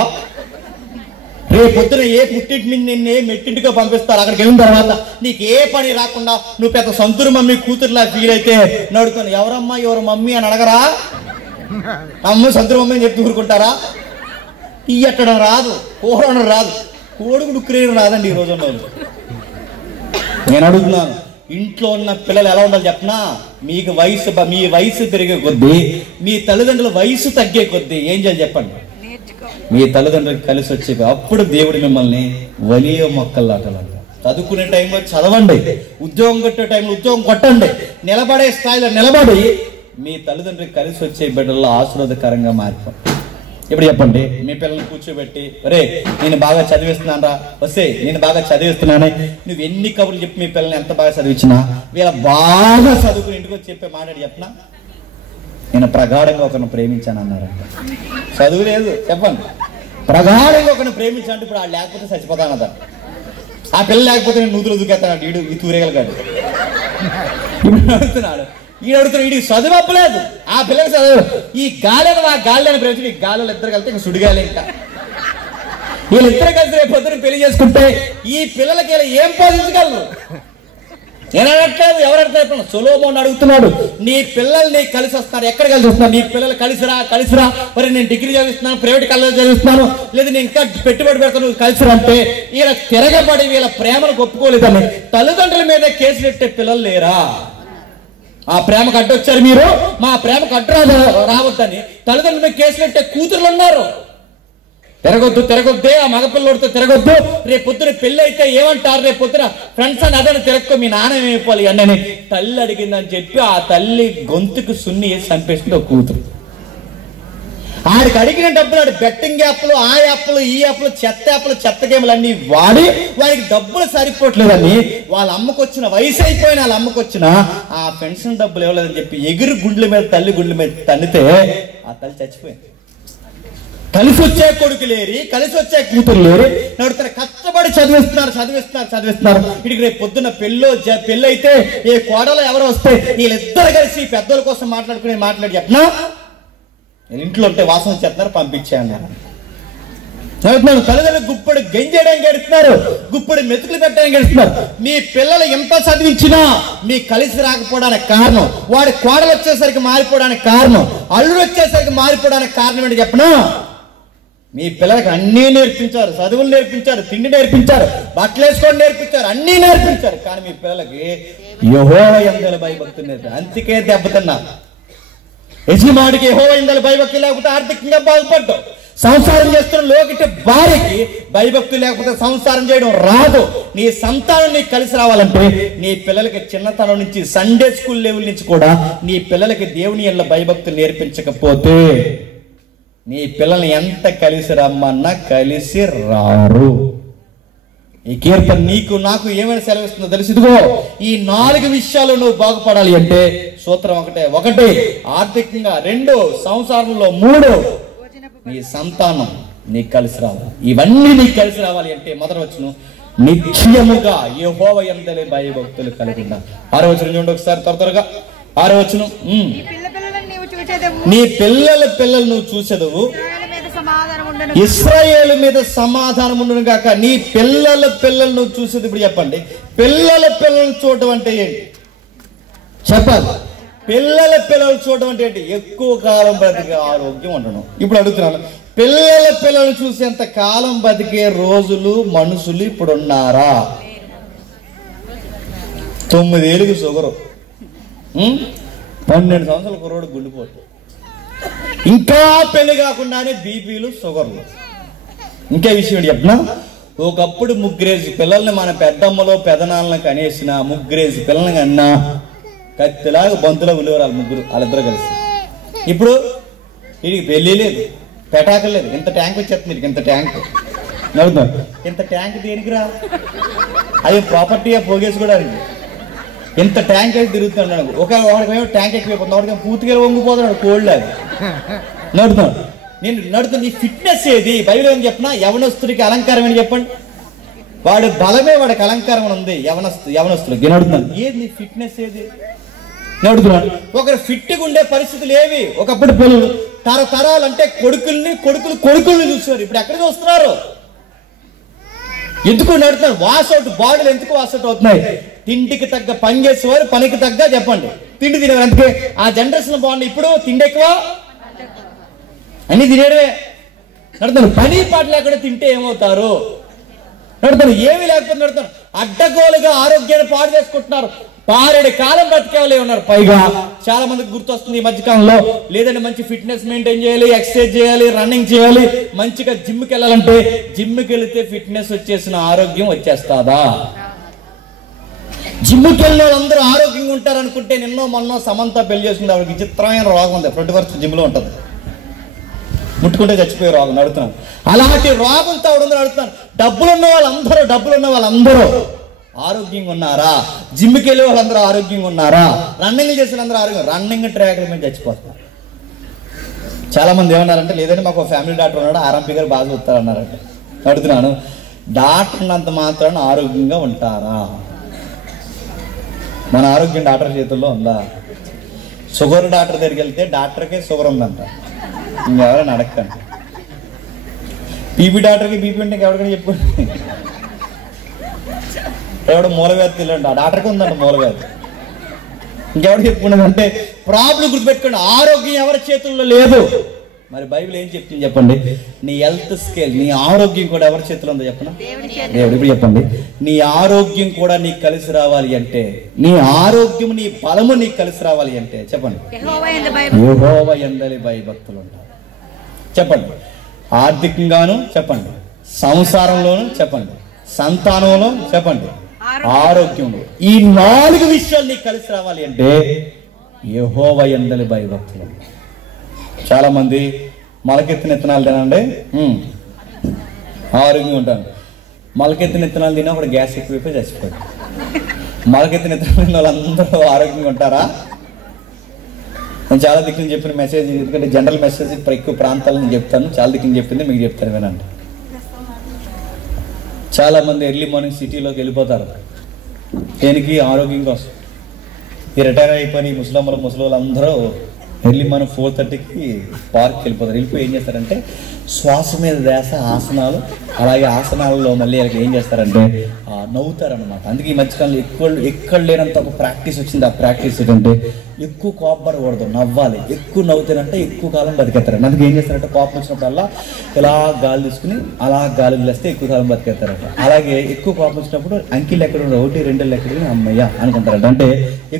రేపు పొద్దున ఏ పుట్టింటి మీద నిన్ను ఏ మెట్టింటికో పంపిస్తారు. అక్కడికి వెళ్ళిన తర్వాత నీకు ఏ పని రాకుండా నువ్వు పెద్ద సంతూరు మమ్మీ కూతురులా ఫీల్ అయితే నడుతాను. ఎవరమ్మా ఎవరు మమ్మీ అని అడగరా? అమ్మ సంతూరు మమ్మీ అని చెప్పి ఊరుకుంటారా? ఇయ్యట్టడం రాదు, కోరడం రాదు, కోడుగుడు క్రియడం రాదండి ఈ రోజుల్లో. నేను అడుగుతున్నాను, ఇంట్లో ఉన్న పిల్లలు ఎలా ఉండాలి చెప్పనా? మీ వయసు పెరిగే కొద్దీ, మీ తల్లిదండ్రుల వయసు తగ్గే కొద్దీ ఏం చేయాలి చెప్పండి? మీ తల్లిదండ్రులకు కలిసి వచ్చే అప్పుడు దేవుడు మిమ్మల్ని వలియ మొక్కల్లాటలాగా. చదువుకునే టైంలో చదవండి, ఉద్యోగం కొట్టే టైంలో ఉద్యోగం కొట్టండి, నిలబడే స్థాయిలో నిలబడి మీ తల్లిదండ్రులు కలిసి వచ్చే బిడ్డల్లో ఆశీర్వాదకరంగా మారిపోండి. ఇప్పుడు చెప్పండి, మీ పిల్లల్ని కూర్చోబెట్టి, ఒరే నేను బాగా చదివిస్తున్నాను రా, వస్తే నేను బాగా చదివిస్తున్నానే, నువ్వు ఎన్ని కబుర్లు చెప్పి మీ పిల్లల్ని ఎంత బాగా చదివించినా వీళ్ళ బాగా చదువుకుని ఇంటికి వచ్చి చెప్పే మాట్లాడి చెప్పనా, నేను ప్రగాఢంగా ఒకరిని ప్రేమించాను అన్నారంట. చదువు లేదు చెప్పండి, ప్రగాఢంగా ఒకరిని ప్రేమించాలంటే ఇప్పుడు వాళ్ళు లేకపోతే చచ్చిపోతానదా, ఆ పిల్ల లేకపోతే నేను నూతులు దూకేస్తాను, వీడు ఈ తూరేగలగాడు. ఇప్పుడు అడుగుతున్నాడు, వీడికి చదువు అప్పలేదు, ఆ పిల్లకి చదువు, ఈ గాలిని ఆ గాలిని ప్రేమించి ఈ గాలిలో ఇద్దరు కలిస్తే ఇంకా సుడిగాలి, ఇంకా వీళ్ళిద్దరు కలిసి రేపు పొద్దున పెళ్లి చేసుకుంటే ఈ పిల్లలకి ఏం పోషించగలరు? నేను అడగట్లేదు, ఎవరు అడుగుతారు? సొలొమోను అడుగుతున్నాడు, నీ పిల్లల్ని కలిసి వస్తారు, ఎక్కడ కలిసి వస్తున్నారు? నీ పిల్లలు కలిసిరా, మరి నేను డిగ్రీ చదివిస్తున్నాను, ప్రైవేట్ కాలేజ్ చదివిస్తున్నాను, లేదా నేను ఇంకా పెట్టుబడి పెడతాను, కలిసిరా అంటే వీళ్ళ తిరగబడి వీళ్ళ ప్రేమను ఒప్పుకోలేదని తల్లిదండ్రుల మీద కేసు పెట్టే పిల్లలు లేరా? ఆ ప్రేమకు అడ్డొచ్చారు మీరు, మా ప్రేమకు అడ్డు రావద్దని తల్లిదండ్రుల మీద కేసు పెట్టే కూతురులు ఉన్నారు. తిరగొద్దే, ఆ మగపిల్లడితో తిరగొద్దు, రేపు పొద్దున పెళ్లి అయితే ఏమంటారు, రేపు పొద్దున ఫ్రెండ్స్ అని అదని తిరక్కో, మీ నాన్న ఏమైపోవాలి అన్నని తల్లి అడిగిందని చెప్పి ఆ తల్లి గొంతుకు సున్ని వేసి చంపేసింది ఒక కూతురు. ఆడికి అడిగిన డబ్బులు ఆడి బెట్టింగ్ యాప్లు, ఆ యాప్లు, ఈ యాప్లు, చెత్త గేమ్లు అన్ని వాడి వాడికి డబ్బులు సరిపోవట్లేదని వాళ్ళ అమ్మకు వచ్చిన వయసు అయిపోయిన వాళ్ళ అమ్మకు వచ్చిన ఆ పెన్షన్ డబ్బులు ఇవ్వలేదని చెప్పి ఎగురు గుండ్ల మీద తల్లి గుండ్ల మీద తన్నితే ఆ తల్లి చచ్చిపోయింది. కలిసి వచ్చే కొడుకు లేరి, కలిసి వచ్చే కూతురు లేరి, నడుతున్న కష్టపడి చదివిస్తున్నారు. ఇడికి రేపు పొద్దున్న పెళ్ళి అయితే ఏ కోడలో ఎవరో వస్తే వీళ్ళిద్దరు కలిసి పెద్దోళ్ళ కోసం మాట్లాడి చెప్పినా నేను ఇంట్లో ఉంటే వాసన చేస్తున్నారు, పంపించే అన్నారు. చదువుతున్నాను, తల్లిదండ్రులు గుప్పడి గంజేయడానికి ఎడుతున్నారు, గుప్పడి మెతుకులు పెట్టడానికి ఎడుతున్నారు. మీ పిల్లలు ఎంత చదివించినా మీ కలిసి రాకపోవడానికి కారణం, వాడి కోడలు వచ్చేసరికి మారిపోవడానికి కారణం, అల్లుడు వచ్చేసరికి మారిపోవడానికి కారణం ఏంటి చెప్పనా? మీ పిల్లలకి అన్నీ నేర్పించారు, చదువులు నేర్పించారు, తిండి నేర్పించారు, బట్టలు వేసుకోవడం నేర్పించారు, అన్నీ నేర్పించారు, కానీ మీ పిల్లలకి యెహోవా యందు భయభక్తులు నేర్పారు. అందుకే దెబ్బతిన్నా. యజమానికి యెహోవా యందు భయభక్తి లేకపోతే ఆర్థికంగా బాగుపడ్డావు. సంసారం చేస్తున్న లోకిట భార్యకి భయభక్తి లేకపోతే సంసారం చేయడం రాదు. నీ సంతానం నీకు కలిసి రావాలంటే నీ పిల్లలకి చిన్నతనం నుంచి సండే స్కూల్ లెవెల్ నుంచి కూడా నీ పిల్లలకి దేవుని యందు భయభక్తులు నేర్పించకపోతే నీ పిల్లల్ని ఎంత కలిసి రమ్మన్నా కలిసి రారు. ఈ కీర్తన నీకు నాకు ఏమైనా సెలవిస్తుందో తెలుసు. ఇదిగో ఈ 4 విషయాలు నువ్వు బాగుపడాలి అంటే సూత్రం ఒకటే ఆర్థికంగా, 2 సంసారంలో, 3 నీ సంతానం నీకు కలిసి రావాలి. ఇవన్నీ నీకు కలిసి రావాలి అంటే మొదటి వచనం నిత్యముగా యెహోవా యందు భయభక్తులు కలిగి ఉండాలి. 6వ వచనం చూడండి ఒకసారి త్వరగా. 6వ వచనం, నీ పిల్లలు నువ్వు చూసేదవు, ఇశ్రాయేలు మీద సమాధానం ఉండును గాక. నీ పిల్లలు నువ్వు చూసేది. ఇప్పుడు చెప్పండి, పిల్లలు చూడటం అంటే ఏంటి చెప్పాలి? పిల్లలు చూడటం అంటే ఏంటి? ఎక్కువ కాలం బతికే ఆరోగ్యం ఉండడం. ఇప్పుడు అడుగుతున్నాను, పిల్లలు చూసేంత కాలం బతికే రోజులు మనుషులు ఇప్పుడు ఉన్నారా? 9 ఏళ్ళకి షుగరు, 12 సంవత్సరాల కుర్రోడు గుండెపోటు, ఇంకా పెళ్లి కాకుండానే బీపీలు, షుగర్లు. ఇంకే విషయం చెప్పినా, ఒకప్పుడు 3 పిల్లల్ని మన పెద్దమ్మలో పెదనాన్నలను కనేసిన 3 పిల్లల్ని కన్నా కత్తిలాగా బంతులో విలువరాలు 3 వాళ్ళిద్దరు కలిసి. ఇప్పుడు వీడికి పెళ్లి లేదు, పెటాకలు లేదు, ఇంత ట్యాంక్ వచ్చేస్తుంది, ఇంత ట్యాంక్ నడుద్దాం. ఇంత ట్యాంక్ దేనికి రా? అది ప్రాపర్టీగా పోగేసి కూడా ఇంత ట్యాంక్ అయితే తిరుగుతున్నాడు. ఒకడికేమో ట్యాంక్ ఎక్కువైపోతుంది, వాడికి పూర్తిగా వంగిపోతున్నాడు, కోల్డ్ అది నడుతుంది. నీ ఫిట్నెస్ ఏది? బైబిల్ ఏం చెప్పినా యవనస్తుడికి అలంకారం అని చెప్పండి. వాడి బలమే వాడికి అలంకారం ఉంది. యవనస్తుడికి నడుతున్నాడు. ఏది నీ ఫిట్నెస్ ఏది నడుతున్నాడు? ఒకరు ఫిట్గా ఉండే పరిస్థితులు ఏవి? ఒకప్పుడు పిల్లలు తరతరాలు అంటే కొడుకుల్ని చూస్తున్నారు. ఇప్పుడు ఎక్కడ చూస్తున్నారు? ఎందుకు నడుతున్నారు? వాసౌట్ బాడీలు ఎందుకు వాసౌట్ అవుతున్నాయి? తిండికి తగ్గ పని చేసేవారు పనికి తగ్గ చెప్పండి తిండి తినేవారు. అందుకే ఆ జనరేషన్ బాగుంది. ఇప్పుడు తిండి ఎక్కువ, అన్ని తినేయడమే. నడుతాను పని పాట లేకుండా తింటే ఏమవుతారు? నడుతాను ఏమీ లేకపోతే నడుతాను అడ్డగోలుగా ఆరోగ్యాన్ని పాడు చేసుకుంటున్నారు. 12 కాలం బతికేవాళ్ళే ఉన్నారు. పైగా చాలా మందికి గుర్తొస్తుంది ఈ మధ్యకాలంలో, లేదంటే మంచి ఫిట్నెస్ మెయింటైన్ చేయాలి, ఎక్సర్సైజ్ చేయాలి, రన్నింగ్ చేయాలి, మంచిగా జిమ్కి వెళ్ళాలంటే జిమ్కి వెళితే ఫిట్నెస్ వచ్చేసిన ఆరోగ్యం వచ్చేస్తాదా? జిమ్కి వెళ్ళిన వాళ్ళందరూ ఆరోగ్యంగా ఉంటారు అనుకుంటే నిన్నో మొన్నో సమంత పెళ్లి చేసుకుంది, ఆవిడకి విచిత్రమైన రోగం ఉంది, 20% జిమ్లో ఉంటుంది, ముట్టుకుంటే చచ్చిపోయే రోగం నడుతున్నాను. అలాంటి రోగంతో ఆవిడ నడుతున్నాను. డబ్బులు ఉన్న వాళ్ళందరూ ఆరోగ్యంగా ఉన్నారా? జిమ్కి వెళ్ళే వాళ్ళందరూ ఆరోగ్యంగా ఉన్నారా? రన్నింగ్ చేసిన అందరూ ఆరోగ్యం, రన్నింగ్ ట్రాక్ల మీద చచ్చిపోతున్నారు. చాలా మంది ఏమన్నారంటే, లేదంటే మాకు ఫ్యామిలీ డాక్టర్ ఉన్నాడు, ఆర్ఎంపీ గారు బాగా చూస్తారు అన్నారంటే. అడుగుతున్నాను, డాక్టర్ ఉన్నంత మాత్రాన ఆరోగ్యంగా ఉంటారా? మన ఆరోగ్యం డాక్టర్ చేతుల్లో ఉందా? షుగర్ డాక్టర్ దగ్గరికి వెళ్తే డాక్టర్కే షుగర్ ఉందంట, ఇంకెవరైనా అడగండి. బీపీ డాక్టర్కి బీపీ ఉంటే ఇంకెవరికైనా చెప్పుకోండి. ఎవడో మూలవ్యాధి తెలియండి, ఆ డాక్టర్కి ఉందంట మూలవ్యాధి, ఇంకెవరు చెప్పుకున్నది. అంటే ప్రాబ్లం గుర్తుపెట్టుకోండి, ఆరోగ్యం ఎవరి చేతుల్లో లేదు. మరి బైబిల్ ఏం చెప్తుంది చెప్పండి? నీ హెల్త్ స్కేల్, నీ ఆరోగ్యం కూడా ఎవరి చేతిలో ఉందో చెప్పనా? దేవుడు. ఇప్పుడు చెప్పండి, నీ ఆరోగ్యం కూడా నీకు కలిసి రావాలి అంటే, నీ ఆరోగ్యం నీ బలము నీకు కలిసి రావాలి అంటే చెప్పండి, యెహోవా యందలి భయభక్తులు ఉంటారు. చెప్పండి, ఆర్థికంగాను చెప్పండి, సంసారంలోను చెప్పండి, సంతానంలో చెప్పండి, ఆరోగ్యంలో, ఈ 4 విషయాలు నీకు కలిసి రావాలి అంటే యెహోవా యందలి భయభక్తులు. చాలా మంది మొలకెత్తిన విత్తనాలు తినండి ఆరోగ్యంగా ఉంటాను, మొలకెత్తిన విత్తనాలు తిన్నా కూడా గ్యాస్ ఎక్కువైపోయి చచ్చిపోయింది. మొలకెత్తిన విత్తనాలు తిన్న వాళ్ళందరూ ఆరోగ్యంగా ఉంటారా? నేను చాలా దిక్కుని చెప్పిన మెసేజ్, ఎందుకంటే జనరల్ మెసేజ్ ఎక్కువ ప్రాంతాలు నేను చెప్తాను, చాలా దిక్కుని చెప్పింది మీకు చెప్తాను వినండి. చాలా మంది ఎర్లీ మార్నింగ్ సిటీలోకి వెళ్ళిపోతారు, దేనికి? ఆరోగ్యం కోసం. ఈ రిటైర్ అయిపోయి ముసలి అందరూ ఎర్లీ మార్నింగ్ 4:30కి పార్క్కి వెళ్ళిపోతారు. వెళ్ళిపోయి ఏం చేస్తారంటే శ్వాస మీద ధ్యాస, ఆసనాలు, అలాగే ఆసనాలలో మళ్ళీ వాళ్ళకి ఏం చేస్తారంటే నవ్వుతారనమాట. అందుకే ఈ మధ్యకాలంలో ఎక్కడ లేనంత ఒక ప్రాక్టీస్ వచ్చింది. ఆ ప్రాక్టీస్ ఏంటంటే ఎక్కువ కోపపడకూడదు, నవ్వాలి. ఎక్కువ నవ్వుతానంటే ఎక్కువ కాలం బతికేస్తారంట. అందుకే ఏం చేస్తారంటే కోపం వచ్చినప్పుడల్లా ఇలా గాలి తీసుకుని అలా గాలి వదిలేస్తే ఎక్కువ కాలం బతికేస్తారంట. అలాగే ఎక్కువ కోపం వచ్చినప్పుడు అంకిల్ ఎక్కడ 1, 2 ఎక్కడ అమ్మయ్య అనుకుంటారంట. అంటే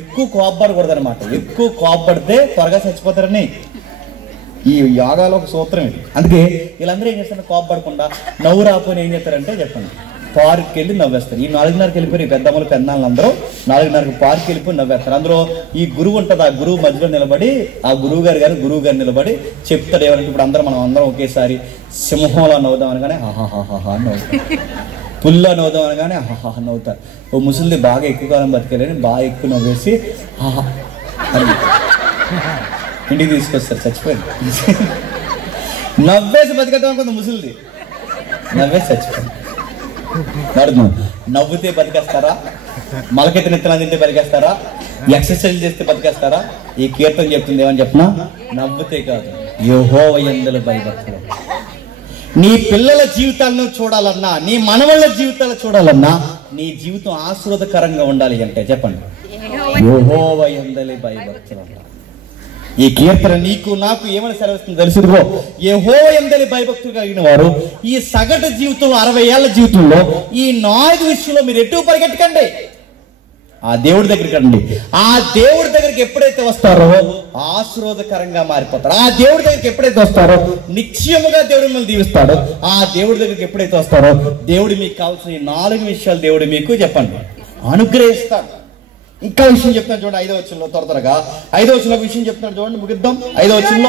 ఎక్కువ కోపపడకూడదు అనమాట. ఎక్కువ కోపపడితే త్వరగా చచ్చిపోతారని ఈ యోగాలో ఒక సూత్రం ఇది. అందుకే వీళ్ళందరూ ఏం చేస్తారు, కోపపడకుండా నవ్వు రాకపోయినా ఏం చేస్తారంటే చెప్పండి, పార్క్కి వెళ్ళి నవ్వేస్తారు. ఈ 4:30కి వెళ్ళిపోయి ఈ పెద్దమ్మలు పెద్దనాళ్ళందరూ 4:30కి పార్క్కి వెళ్ళిపోయి నవ్వేస్తారు. అందులో ఈ గురువు ఉంటుంది, ఆ గురువు మధ్యలో నిలబడి, ఆ గురువు గారు నిలబడి చెప్తాడు ఏమంటే, ఇప్పుడు మనం అందరం ఒకేసారి సింహంలో నవ్వుదాం అనగానే హాహాహాహా నవ్వుతారు, పుల్లా నవ్వుదాం అనగానే హాహా నవ్వుతారు. ఓ ముసలిది బాగా ఎక్కువ కాలం బతికేలని బాగా ఎక్కువ నవ్వేసి హాహా అని ఇంటికి తీసుకొస్తారు, చచ్చిపోయింది. నవ్వేసి బతికేద్దాం అనుకుంది ముసలిది, నవ్వేసి చచ్చిపోయింది. నవ్వుతే బతికేస్తారా? మొలకెత్తిన విత్తనాలు తింటే బతికేస్తారా? ఎక్సర్సైజ్ చేస్తే బతికేస్తారా? ఈ కీర్తన చెప్తుంది ఏమని చెప్పినా, నవ్వుతే కాదు, యెహోవా యందలి భయభక్తులు. నీ పిల్లల జీవితాలను చూడాలన్నా, నీ మనవళ్ళ జీవితాలు చూడాలన్నా, నీ జీవితం ఆశీర్వాదకరంగా ఉండాలి అంటే చెప్పండి, యెహోవా యందలి భయభక్తులు. ఈ కీర్తన నీకు నాకు ఏమని సెలవిస్తుంది తెలుసుదిగో, యెహోవా యందలి భయభక్తులు కలిగిన వారు ఈ సగటు జీవితంలో 60 ఏళ్ల జీవితంలో ఈ 4 విషయంలో మీరు ఎటు పరిగెట్టకండి, ఆ దేవుడి దగ్గరికి రండి. ఆ దేవుడి దగ్గరికి ఎప్పుడైతే వస్తారో ఆశీర్వాదకరంగా మారిపోతారు. ఆ దేవుడి దగ్గరికి ఎప్పుడైతే వస్తారో నిశ్చయముగా దేవుడు మిమ్మల్ని దీవిస్తాడు. ఆ దేవుడి దగ్గరికి ఎప్పుడైతే వస్తారో దేవుడు మీకు కావాల్సిన ఈ 4 విషయాలు దేవుడు మీకు చెప్పండి అనుగ్రహిస్తాడు. ఇంకా విషయం చెప్తాను చూడండి, 5వ వచనంలో త్వరగా 5వ వచనంలో విషయం చెప్తాను చూడండి, ముగిద్దాం. 5వ వచనంలో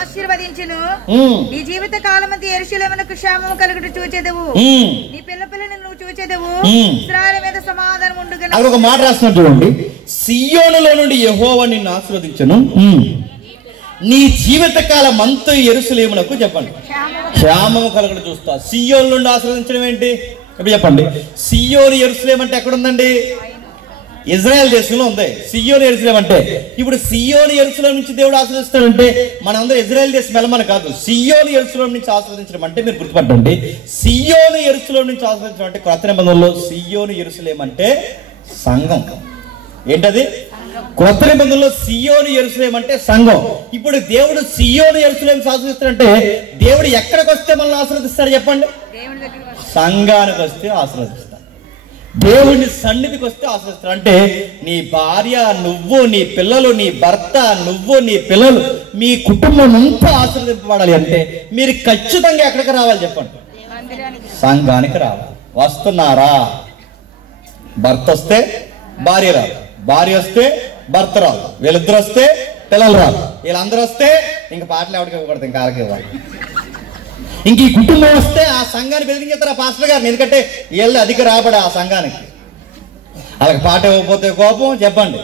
ఆశీర్వదించును, నీ జీవిత కాలమంతా యెరూషలేమునకు క్షేమము కలుగుట చూచెదవు, నీ పిల్లలను నువ్వు చూచెదవు, ఇశ్రాయేలు మీద సమాధానం ఉండుగాక. అక్కడ ఒక మాట రాస్తున్నారు చూడండి, సియోనులో నుండి యెహోవా నిన్ను ఆశీర్వదించును, నీ జీవిత కాలం అంతా యెరూషలేమునకు చెప్పండి క్షేమము కలుగుట చూస్తా. సియోను నుండి ఆశీర్వదించడం ఏంటి ఇప్పుడు చెప్పండి? సియోను యెరూషలేము అంటే ఎక్కడ ఉందండి? ఇజ్రాయెల్ దేశంలో ఉంది సియోను యెరూషలేం అంటే. ఇప్పుడు సియోను యెరూషలేం నుంచి దేవుడు ఆశీర్వదిస్తాడంటే మనందరూ ఇజ్రాయెల్ దేశం వెళ్ళమని కాదు, సియోను యెరూషలేం నుంచి ఆశీర్వదించడం అంటే మీరు గుర్తుపట్టండి, సియోను యెరూషలేం నుంచి ఆశీర్వదించడం అంటే క్రొత్త నిబంధనలో సియోను యెరూషలేం అంటే సంఘం. ఏంటది? క్రొత్త నిబంధనలో సియోను యెరూషలేం అంటే సంఘం. ఇప్పుడు దేవుడు సియోను యెరూషలేం ఆశీర్వదిస్తాడంటే దేవుడు ఎక్కడికి వస్తే మనల్ని ఆశీర్వదిస్తాడు చెప్పండి? సంఘానికి వస్తే ఆశీర్వదిస్తాడు, దేవుని సన్నిధికి వస్తే ఆశీర్వదిస్తాడు. అంటే నీ భార్య, నువ్వు, నీ పిల్లలు, నీ భర్త, నువ్వు, నీ పిల్లలు, మీ కుటుంబం అంతా ఆశీర్వదింపబడాలి అంటే మీరు ఖచ్చితంగా ఎక్కడికి రావాలి చెప్పండి? సంఘానికి రావాలి. వస్తున్నారా? భర్త వస్తే భార్య రాదు, భార్య వస్తే భర్త రాదు, వీళ్ళిద్దరు వస్తే పిల్లలు రాదు, వీళ్ళందరూ వస్తే ఇంక పాటలు ఎవరికి ఇవ్వకూడదు, ఇంకా వాళ్ళకి ఇవ్వాలి. ఇంక ఈ కుటుంబం వస్తే ఆ సంఘాన్ని బెదిరించేస్తారు ఆ పాస్టర్ గారిని, ఎందుకంటే వీళ్ళు అధిక రాబడి ఆ సంఘానికి. వాళ్ళకి పాట ఇవ్వకపోతే కోపం, చెప్పండి,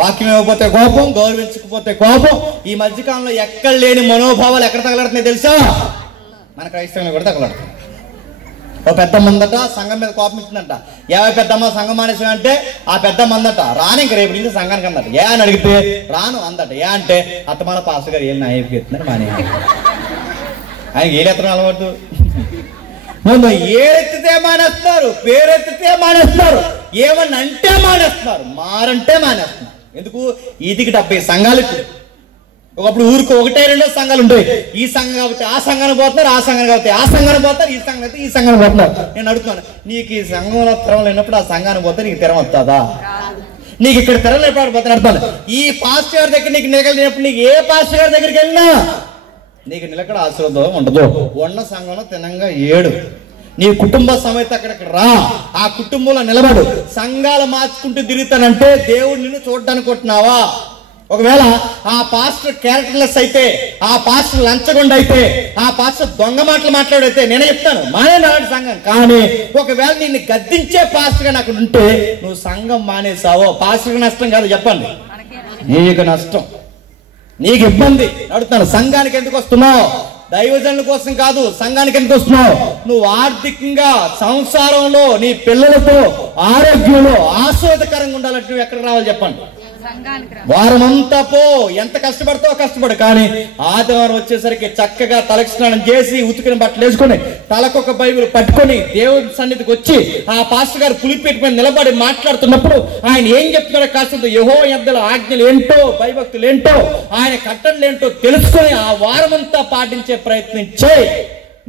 వాక్యం ఇవ్వకపోతే కోపం, గౌరవించకపోతే కోపం. ఈ మధ్యకాలంలో ఎక్కడ లేని మనోభావాలు ఎక్కడ తగలడుతున్నాయి తెలుసా? మన క్రైస్తవులు కూడా తగలడుతున్నాయి. ఓ పెద్ద మందట సంఘం మీద కోపం ఇచ్చిందంట. ఏవై పెద్దమ్మ సంఘం మానేసా అంటే ఆ పెద్ద మందట రాను ఇంక రేపు నుంచి సంఘానికి అందట. ఏ అని అడిగితే రాను అందట. ఏ అంటే అత్తమాన పాస్టర్ గారు ఏం నాయకున్నారు మానే, ఆయన ఏలెత్తడం అలవాటు. ముందు ఏరెత్తితే మానేస్తున్నారు, పేరెత్తితే మానేస్తున్నారు, ఏమన్నా అంటే మానేస్తున్నారు, మారంటే మానేస్తున్నారు. ఎందుకు? ఈదికి 70 సంఘాలు. ఒకప్పుడు ఊరికి 1-2 సంఘాలు ఉంటాయి. ఈ సంఘం కాబట్టి ఆ సంఘానికి పోతున్నారు, ఆ సంఘానికి కాబట్టి ఆ సంఘానికి పోతారు, ఈ సంఘం అయితే ఈ సంఘానికి పోతున్నారు. నేను అడుగుతున్నాను, నీకు ఈ సంఘంలో తెరం లేనప్పుడు ఆ సంఘానికి పోతే నీకు తెరం వస్తుందా? నీకు ఇక్కడ తెరం లేనప్పుడు పోతే అర్థాలు. ఈ పాస్టర్ గారి దగ్గర నీకు నిలకడలేనప్పుడు నీకు ఏ పాస్టర్ గారి దగ్గరికి వెళ్ళినా నీకు నిలకడ ఆశీర్వాదం ఉండదు. ఉన్న సంఘంలో తినంగా 7. నీ కుటుంబ సమేత అక్కడికి రా, ఆ కుటుంబంలో నిలబడు. సంఘాలు మార్చుకుంటూ తిరుగుతానంటే దేవుడు నిన్ను చూడడానికి కొట్టినావా? ఒకవేళ ఆ పాస్టర్ క్యారెక్టర్లెస్ అయితే, ఆ పాస్టర్ లంచగొండ అయితే, ఆ పాస్టర్ దొంగ మాటలు మాట్లాడైతే నేను చెప్తాను మానే నాడు సంఘం. కానీ ఒకవేళ నిన్ను గద్దించే పాస్టర్ గా నాకు ఉంటే నువ్వు సంఘం మానేసావో పాస్టర్కి నష్టం కాదు, చెప్పండి, నీకు నష్టం, నీకు ఇబ్బంది. అడుగుతాను, సంఘానికి ఎందుకు వస్తున్నావు? దైవజనుల కోసం కాదు, సంఘానికి ఎందుకు వస్తున్నావు? నువ్వు ఆర్థికంగా సంసారంలో నీ పిల్లలతో ఆరోగ్యంలో ఆస్వాదకరంగా ఉండాలంటే నువ్వు ఎక్కడికి రావాలి చెప్పండి? వారం అంతా పో, ఎంత కష్టపడతావో కష్టపడు, కానీ ఆదివారం వచ్చేసరికి చక్కగా తలకి స్నానం చేసి ఉతికిన బట్టలు వేసుకొని తలకొక బైబిల్ పట్టుకొని దేవుడి సన్నిధికి వచ్చి ఆ పాస్టర్ గారు పులిపేట మీద నిలబడి మాట్లాడుతున్నప్పుడు ఆయన ఏం చెప్తున్నాడో కాస్త యెహోవా యొద్దల ఆజ్ఞలు ఏంటో, భయభక్తులు ఏంటో, ఆయన కట్టడలు ఏంటో తెలుసుకొని ఆ వారం అంతా పాటించే ప్రయత్నం చేయి.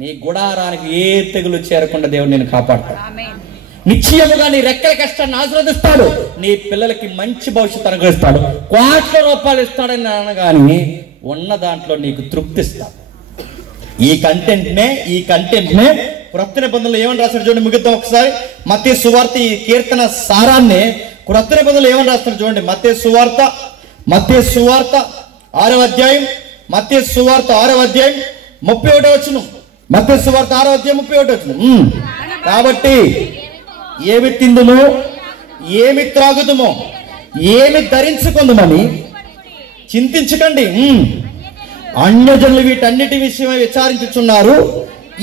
నీ గుడారానికి ఏ తెగులు చేరకుండా దేవుడు నేను కాపాడతాడు. నిశ్చయముగా నీ రెక్కల కష్టాన్ని ఆశీర్వదిస్తాడు. నీ పిల్లలకి మంచి భవిష్యత్తు అనుగ్రహిస్తాడు. కోట్ల రూపాయలు ఇస్తాడని అనగానే ఉన్న దాంట్లో నీకు తృప్తి ఇస్తాడు. ఈ కంటెంట్ నే క్రొత్త నిబంధనలు ఏమని రాస్తాడు చూడండి. ముగిద్దాం ఒకసారి. మత్తయి సువార్త ఈ కీర్తన సారాన్ని క్రొత్త నిబంధనలు ఏమని రాస్తాడు చూడండి. మత్తయి సువార్త 6వ అధ్యాయం, మత్తయి సువార్త 6వ అధ్యాయం 31వ వచనం. మత్తయి సువార్త 6వ అధ్యాయం 31వ వచనం. కాబట్టి ఏమి తిందుమో, ఏమి త్రాగుదుమో, ఏమి ధరించుకుందుమని చింతించకండి. అన్యజనులు వీటన్నిటి విషయమై విచారించుచున్నారు.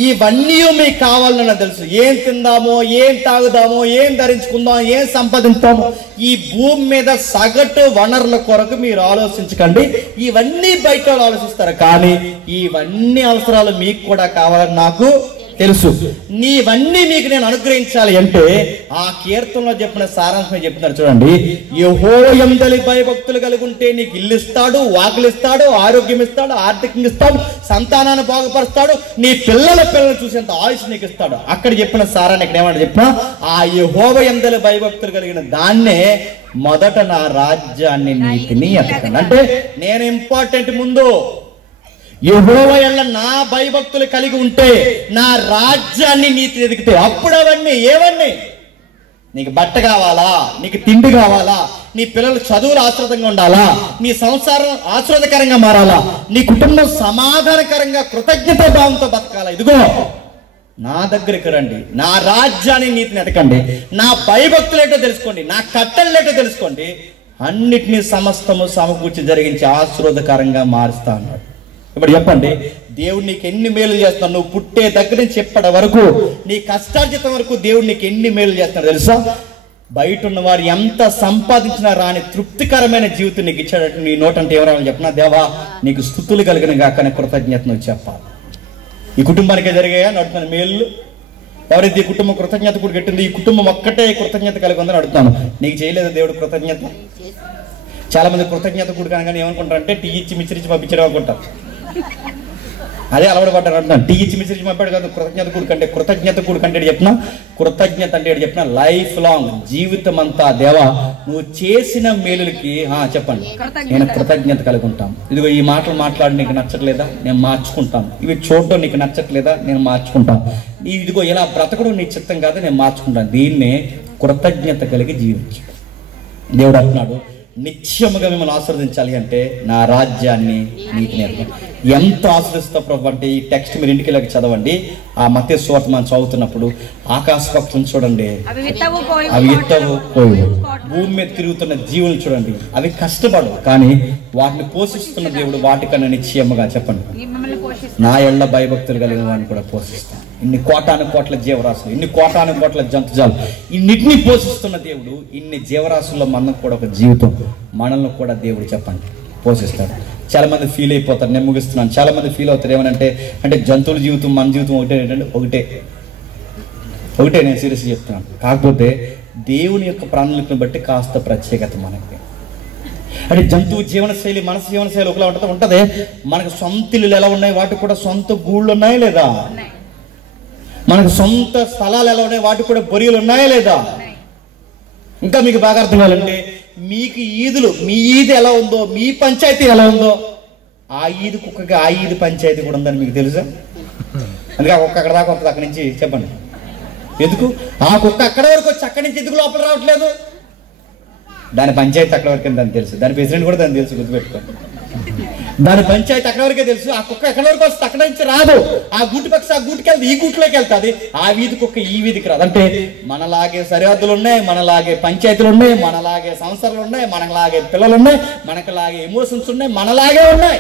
ఇవన్నీ మీకు కావాలని తెలుసు. ఏం తిందామో, ఏం తాగుదామో, ఏం ధరించుకుందాం, ఏం సంపాదించుతామో, ఈ భూమి మీద సగటు వనరుల కొరకు మీరు ఆలోచించకండి. ఇవన్నీ బయట ఆలోచిస్తారు, కానీ ఇవన్నీ అవసరాలు మీకు కూడా కావాలని నాకు తెలుసు. నీవన్నీ మీకు నేను అనుగ్రహించాలి అంటే ఆ కీర్తనలో చెప్పిన సారాంశం చెప్తున్నారు చూడండి. యెహోవా యందలి భయభక్తులు కలిగి ఉంటే నీకు ఇల్లు ఇస్తాడు, వాకులు ఇస్తాడు, ఆరోగ్యం ఇస్తాడు, ఆర్థికంగా ఇస్తాడు, సంతానాన్ని బాగుపరుస్తాడు, నీ పిల్లలను చూసేంత ఆయుష్ నీకు ఇస్తాడు. అక్కడ చెప్పిన సారాన్ని ఇక్కడ ఏమంటే చెప్పినా ఆ యెహోవా యందలి భయభక్తులు కలిగిన దాన్నే మొదట నా రాజ్యాన్ని నీతిని ఎతకండి. అంటే నేను ఇంపార్టెంట్. ముందు యెహోవా యందు నా భయభక్తులు కలిగి ఉంటే నా రాజ్యాన్ని నీతి ఎదిగితే అప్పుడు అవన్నీ ఏవన్నీ నీకు బట్ట కావాలా, నీకు తిండి కావాలా, నీ పిల్లలు చదువులు ఆశ్రదంగా ఉండాలా, నీ సంసారం ఆశ్రదకరంగా మారాలా, నీ కుటుంబం సమాధానకరంగా కృతజ్ఞత భావంతో బతకాలా, ఇదిగో నా దగ్గరికి రండి, నా రాజ్యాన్ని నీతిని ఎతకండి, నా భయభక్తులేటో తెలుసుకోండి, నా కట్టలేటో తెలుసుకోండి, అన్నిటినీ సమస్తము సమకూర్చి జరిగించి ఆశీర్వాదకరంగా మారుస్తా అన్నాడు. ఇప్పుడు చెప్పండి, దేవుడు నీకు ఎన్ని మేలు చేస్తున్నాడు? నువ్వు పుట్టే దగ్గర నుంచి చెప్పడం వరకు, నీ కష్టార్జితం వరకు దేవుడు నీకు ఎన్ని మేలు చేస్తున్నాడు తెలుసా? బయట ఉన్న వారు ఎంత సంపాదించినా రాని తృప్తికరమైన జీవితం నీకు ఇచ్చాడంటే నీ నోటంటే ఎవరైనా చెప్పినా దేవా నీకు స్తుతులు కలిగిన గాకనే కృతజ్ఞతను చెప్పాలి. ఈ కుటుంబానికే జరిగాయా నడుతున్న మేలు? ఎవరైతే ఈ కుటుంబం కృతజ్ఞత కూడా కట్టింది, ఈ కుటుంబం ఒక్కటే కృతజ్ఞత కలిగి ఉందని అడుగుతాను. నీకు చేయలేదు దేవుడు కృతజ్ఞత? చాలా మంది కృతజ్ఞత కూడా కనగానే ఏమనుకుంటారంటే టీ ఇచ్చి మిచ్చిరిచ్చి పంపించడం అనుకుంటారు. అదే అలవాటు పడ్డారు అంటున్నాను. టీ ఇచ్చి మిచ్చిరిచ్చి పంపాడు కాదు కృతజ్ఞత కూడా కంటే చెప్పిన కృతజ్ఞత అంటే చెప్పిన లైఫ్ లాంగ్ జీవితం అంతా దేవా నువ్వు చేసిన మేలులకి చెప్పండి నేను కృతజ్ఞత కలిగి ఉంటాను. ఇదిగో ఈ మాటలు మాట్లాడి నీకు నచ్చట్లేదా? నేను మార్చుకుంటాను. ఇవి చూడడం నీకు నచ్చట్లేదా? నేను మార్చుకుంటాను. ఇదిగో ఇలా బ్రతకడం నీ చిత్తం కాదు, నేను మార్చుకుంటాను. దీన్నే కృతజ్ఞత కలిగి జీవించాడు. దేవుడు అంటున్నాడు, నిత్యముగా మిమ్మల్ని ఆశీర్వదించాలి అంటే నా రాజ్యాన్ని నీతి నేర్పండి. ఎంత ఆశ్రయిస్తా ప్రభు అంటే ఈ టెక్స్ట్ మీరు ఇంటికి వెళ్ళి చదవండి. ఆ మత్తయి సువార్త మనం చదువుతున్నప్పుడు ఆకాశ పక్షులను చూడండి, అవి విత్తవు కోయవు, భూమి మీద తిరుగుతున్న జీవులను చూడండి, అవి కష్టపడవు, కానీ వాటిని పోషిస్తున్న దేవుడు వాటికన్నా నిశ్చయముగా చెప్పండి నా ఎళ్ళ భయభక్తులు కలిగిన వాడిని కూడా పోషిస్తాను. ఇన్ని కోటాను కోట్ల జీవరాశులు, ఇన్ని కోటాను కోట్ల జంతుజాలు, ఇన్నిటిని పోషిస్తున్న దేవుడు ఇన్ని జీవరాశుల్లో మనం కూడా ఒక జీవితం, మనల్ని కూడా దేవుడు చెప్పండి పోషిస్తాడు. చాలా మంది ఫీల్ అయిపోతారు, నేను ముగిస్తున్నాను, చాలా మంది ఫీల్ అవుతారు ఏమనంటే, అంటే జంతువుల జీవితం మన జీవితం ఒకటే ఏంటంటే ఒకటే నేను సీరియస్గా చెప్తున్నాను. కాకపోతే దేవుని యొక్క ప్రణాళికను బట్టి కాస్త ప్రత్యేకత మనకి. అంటే జంతువు జీవనశైలి మన జీవనశైలి ఒకలా ఉంటుంది. మనకు సొంత ఇల్లులు ఎలా ఉన్నాయి, వాటికి కూడా సొంత గూళ్ళు ఉన్నాయా లేదా? మనకు సొంత స్థలాలు ఎలా ఉన్నాయి, వాటికి కూడా బొరియలు ఉన్నాయా లేదా? ఇంకా మీకు బాగా అర్థం కావాలంటే, మీకు ఈదులు, మీ ఈది ఎలా ఉందో, మీ పంచాయతీ ఎలా ఉందో, ఆ ఈది కుక్కకి ఆ ఈది పంచాయతీ కూడా ఉందని మీకు తెలుసా? అందుకే ఆ కుక్క అక్కడ దాకా వస్తుంది, అక్కడి నుంచి చెప్పండి ఎందుకు ఆ కుక్క అక్కడ వరకు వచ్చి అక్కడి నుంచి ఎందుకు లోపల రావట్లేదు? దాని పంచాయతీ అక్కడ వరకు దాన్ని తెలుసు, దాని ప్రెసిడెంట్ కూడా దాన్ని తెలుసు, గుర్తుపెట్టుకోండి. దాని పంచాయతీ అక్కడ వరకే తెలుసు. ఆ కుక్క ఎక్కడి వరకు వస్తుంది, అక్కడ నుంచి రాదు. ఆ గూటి పక్షి ఆ గూటికి వెళ్తుంది, ఈ గూట్లోకి వెళ్తుంది. ఆ వీధి కుక్క ఈ వీధికి రాదు. అంటే మనలాగే సరిహద్దులు ఉన్నాయి, మనలాగే పంచాయతీలు ఉన్నాయి, మనలాగే సంవత్సరాలు ఉన్నాయి, మనలాగే పిల్లలు ఉన్నాయి, మనకులాగే ఎమోషన్స్ ఉన్నాయి, మనలాగే ఉన్నాయి.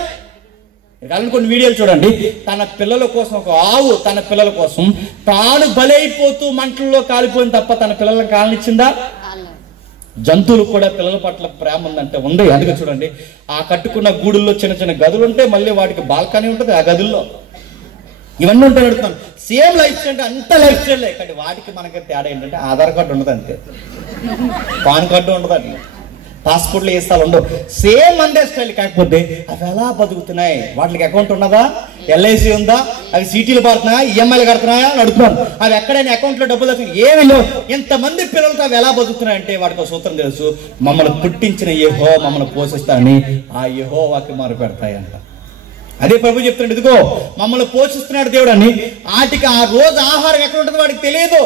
కావాలని కొన్ని వీడియోలు చూడండి. తన పిల్లల కోసం ఒక ఆవు తన పిల్లల కోసం తాను బలైపోతూ మంటల్లో కాలిపోయింది తప్ప తన పిల్లలను కాలనిచ్చిందా? జంతువులు కూడా పిల్లల పట్ల ప్రేమ ఉందంటే ఉంది. అందుకే చూడండి, ఆ కట్టుకున్న గూడుల్లో చిన్న చిన్న గదులు ఉంటాయి, మళ్ళీ వాటికి బాల్కనీ ఉంటుంది, ఆ గదుల్లో ఇవన్నీ ఉంటాయి. అడుగుతాను సేమ్ లైఫ్ స్టైల్, అంత లైఫ్ స్టైల్, కానీ వాటికి మనకి తేడా ఏంటంటే ఆధార్ కార్డు ఉండదు అంతే, పాన్ కార్డు ఉండదు, అట్లా పాస్పోర్ట్లు ఏ స్థాలు ఉండవు, సేమ్ అందే స్టైల్. కాకపోతే అవి ఎలా బతుకుతున్నాయి, వాటికి అకౌంట్ ఉన్నదా, ఎల్ఐసి ఉందా, అవి సీటీలు పడుతున్నాయా, ఈఎంఐలు కడుతున్నాయా అని అడుగుతున్నాను. అవి ఎక్కడైనా అకౌంట్లో డబ్బులు వస్తున్నాయి ఏమి లేవు. ఎంతమంది పిల్లలతో అవి ఎలా బతుకుతున్నాయంటే వాటికి ఒక సూత్రం తెలుసు, మమ్మల్ని పుట్టించిన యెహోవా మమ్మల్ని పోషిస్తానని ఆ యెహోవాకి మొర పెడతాయంట. అదే ప్రభు చెప్తున్నాడు, ఇదిగో మమ్మల్ని పోషిస్తున్నాడు దేవుడు అని. వాటికి ఆ రోజు ఆహారం ఎక్కడ ఉంటుంది వాడికి తెలియదు,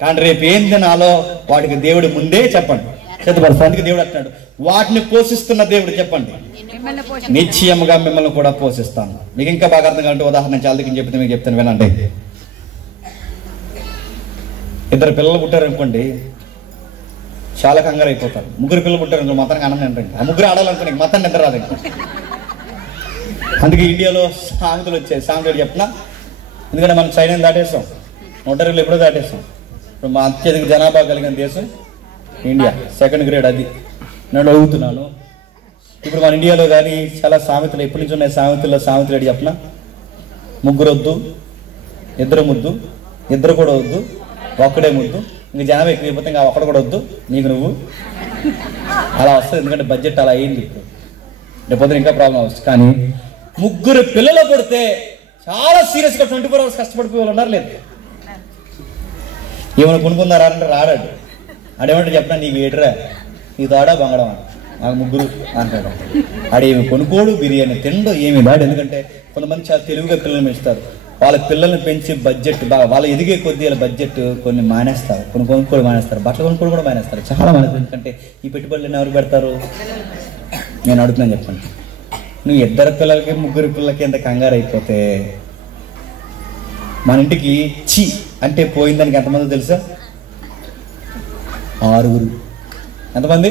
కానీ రేపు ఏం తినాలో వాడికి దేవుడు ముందే చెప్పండి అందుకే దేవుడు అంటున్నాడు, వాటిని పోషిస్తున్న దేవుడు చెప్పండి నిశ్చయముగా మిమ్మల్ని కూడా పోషిస్తాను. మీకు ఇంకా బాగా అర్థం కావాలంటే ఉదాహరణ చాలా దగ్గర చెప్తే మీకు చెప్తాను వినండి. ఇద్దరు పిల్లలు పుట్టారనుకోండి, చాలా కంగారు అయిపోతారు. ముగ్గురు పిల్లలు పుట్టారనుకో మొత్తానికి ఆనందం ఏంటండి, ఆ ముగ్గురు ఆడాలనుకోండి మొత్తం నిద్ర రాదు. అందుకే ఇండియాలో సామెతలు వచ్చాయి. సామెతలు చెప్పినా, ఎందుకంటే మనం చైనా దాటేస్తాం, 120 ఎప్పుడో దాటేస్తాం. ఇప్పుడు మా అత్యధిక జనాభా కలిగిన దేశం ఇండియా, 2nd గ్రేడ్. అది నేను అడుగుతున్నాను, ఇప్పుడు మన ఇండియాలో కానీ చాలా సామెతలు ఎప్పటి నుంచి ఉన్నాయి. సామెతలు ఏంటి చెప్పిన, ముగ్గురు వద్దు, ఇద్దరు ముద్దు, ఇద్దరు కూడా వద్దు, ఒక్కడే ముద్దు, ఇంక జనాభా ఎక్కువైపోతే ఇంకా ఒక్కడు కూడా వద్దు, నీకు నువ్వు అలా వస్తుంది. ఎందుకంటే బడ్జెట్ అలా అయింది. ఇప్పుడు రేపొద్దున ఇంకా ప్రాబ్లం వస్తుంది. కానీ ముగ్గురు పిల్లలు పుడితే చాలా సీరియస్గా 24 hours కష్టపడిపోయే వాళ్ళు ఉన్నారు. లేదు ఏమైనా కొనుక్కున్నారా అంటే రాడాడు, ఆడేమంటే చెప్పినా నీకు ఏటరా, నీ తాడా బంగడం నాకు ముగ్గురు అంటాడు. ఆడేమి కొనుక్కోడు, బిర్యానీ తిండు, ఏమి రాడు. ఎందుకంటే కొంతమంది చాలా తెలివిగా పిల్లల్ని పెంచుతారు. వాళ్ళ పిల్లల్ని పెంచి బడ్జెట్ బాగా వాళ్ళు ఎదిగే కొద్దీ వాళ్ళ బడ్జెట్ కొన్ని మానేస్తారు, కొన్ని కొనుక్కోడు మానేస్తారు, బట్టలు కొనుక్కోడు కూడా మానేస్తారు, చాలా మానేస్తారు. ఎందుకంటే ఈ పెట్టుబడులు ఎవరు పెడతారు? నేను అడుగుతున్నాను చెప్పండి. నువ్వు ఇద్దరు పిల్లలకి ముగ్గురు పిల్లలకి ఎంత కంగారు అయిపోతే, మన ఇంటికి చి అంటే పోయిందానికి ఎంతమంది తెలుసా? 6. ఎంతమంది?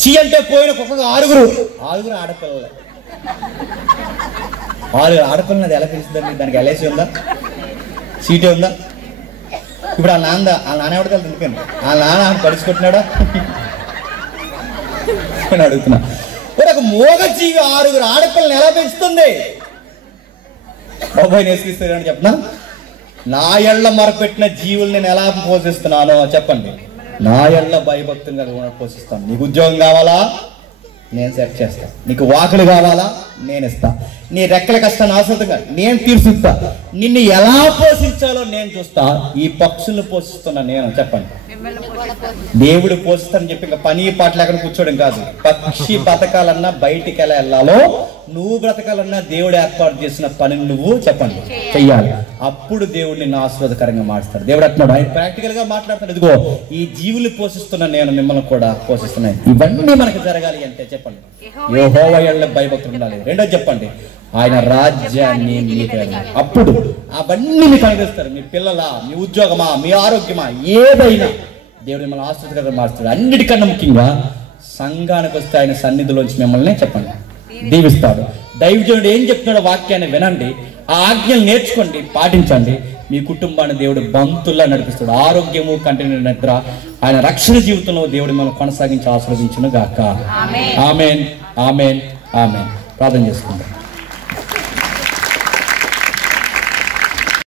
చి అంటే పోయిన కుక్కకు 6 ఆడపిల్లలు. 6 ఆడపిల్లలు అది ఎలా తెలుస్తుందండి? దానికి ఎల్ఐసి ఉందా, సీటే ఉందా? ఇప్పుడు ఆ నాన్న ఎవరికి వెళ్తుంది? ఎందుకండి ఆ నాన్న పడుచుకుంటున్నాడా అని అడుగుతున్నా. ఒక మోగ జీవి 6 ఆడపిల్లని ఎలా పెంచుతుంది? బాబాయ్ నేర్పిస్తారని చెప్పనా, నా ఎళ్ళ మరపెట్టిన జీవులు నేను ఎలా పోషిస్తున్నానో చెప్పండి. నా ఎళ్ళ భయభక్తులుగా పోషిస్తాను. నీకు ఉద్యోగం కావాలా, నేను సెట్ చేస్తాను. నీకు వాకులు కావాలా, నేను ఇస్తా. నీ రెక్కల కష్టాన్ని ఆశ్రదంగా నేను తీర్చుతా. నిన్ను ఎలా పోషించాలో నేను చూస్తా. ఈ పక్షులను పోషిస్తున్నా నేను. చెప్పండి, దేవుడు పోషిస్తానని చెప్పి ఇంకా పని పాట లేకుండా కూర్చోడం కాదు. పక్షి బతకాలన్నా బయటికి ఎలా వెళ్ళాలో, నువ్వు బ్రతకాలన్నా దేవుడు ఏర్పాటు చేసిన పనిని నువ్వు చెప్పండి చెయ్యాలి. అప్పుడు దేవుడు నిన్ను ఆశీర్వాదకరంగా మారుస్తాడు. దేవుడు అంటున్నాడు, ఆయన ప్రాక్టికల్ గా మాట్లాడుతున్నాడు. ఇదిగో ఈ జీవులు పోషిస్తున్నా నేను, మిమ్మల్ని కూడా పోషిస్తున్నాను. ఇవన్నీ మనకు జరగాలి అంటే చెప్పండి, యెహోవా యందు భయభక్తులు ఉండాలి. రెండోది చెప్పండి, ఆయన రాజ్యాన్ని మీకు. అప్పుడు అవన్నీ మీకు అనుగ్రహిస్తారు. మీ పిల్లలా, మీ ఉద్యోగమా, మీ ఆరోగ్యమా, ఏదైనా దేవుడు మిమ్మల్ని ఆశీర్వాదకరంగా మారుస్తాడు. అన్నిటికన్నా ముఖ్యంగా సంఘానికి వస్తే ఆయన సన్నిధిలోంచి మిమ్మల్ని చెప్పండి దీవిస్తాడు. దైవజనుడు ఏం చెప్తున్నాడో వాక్యాన్ని వినండి, ఆ ఆజ్ఞలు నేర్చుకోండి, పాటించండి. మీ కుటుంబాన్ని దేవుడు బంతుల్లా నడిపిస్తాడు. ఆరోగ్యము, కంటిన్యూ నిద్ర, ఆయన రక్షణ జీవితంలో దేవుడు మనం కొనసాగించి ఆశీర్వదించును గాక. ఆమేన్, ఆమేన్, ఆమేన్. ప్రార్థన చేసుకుందాం.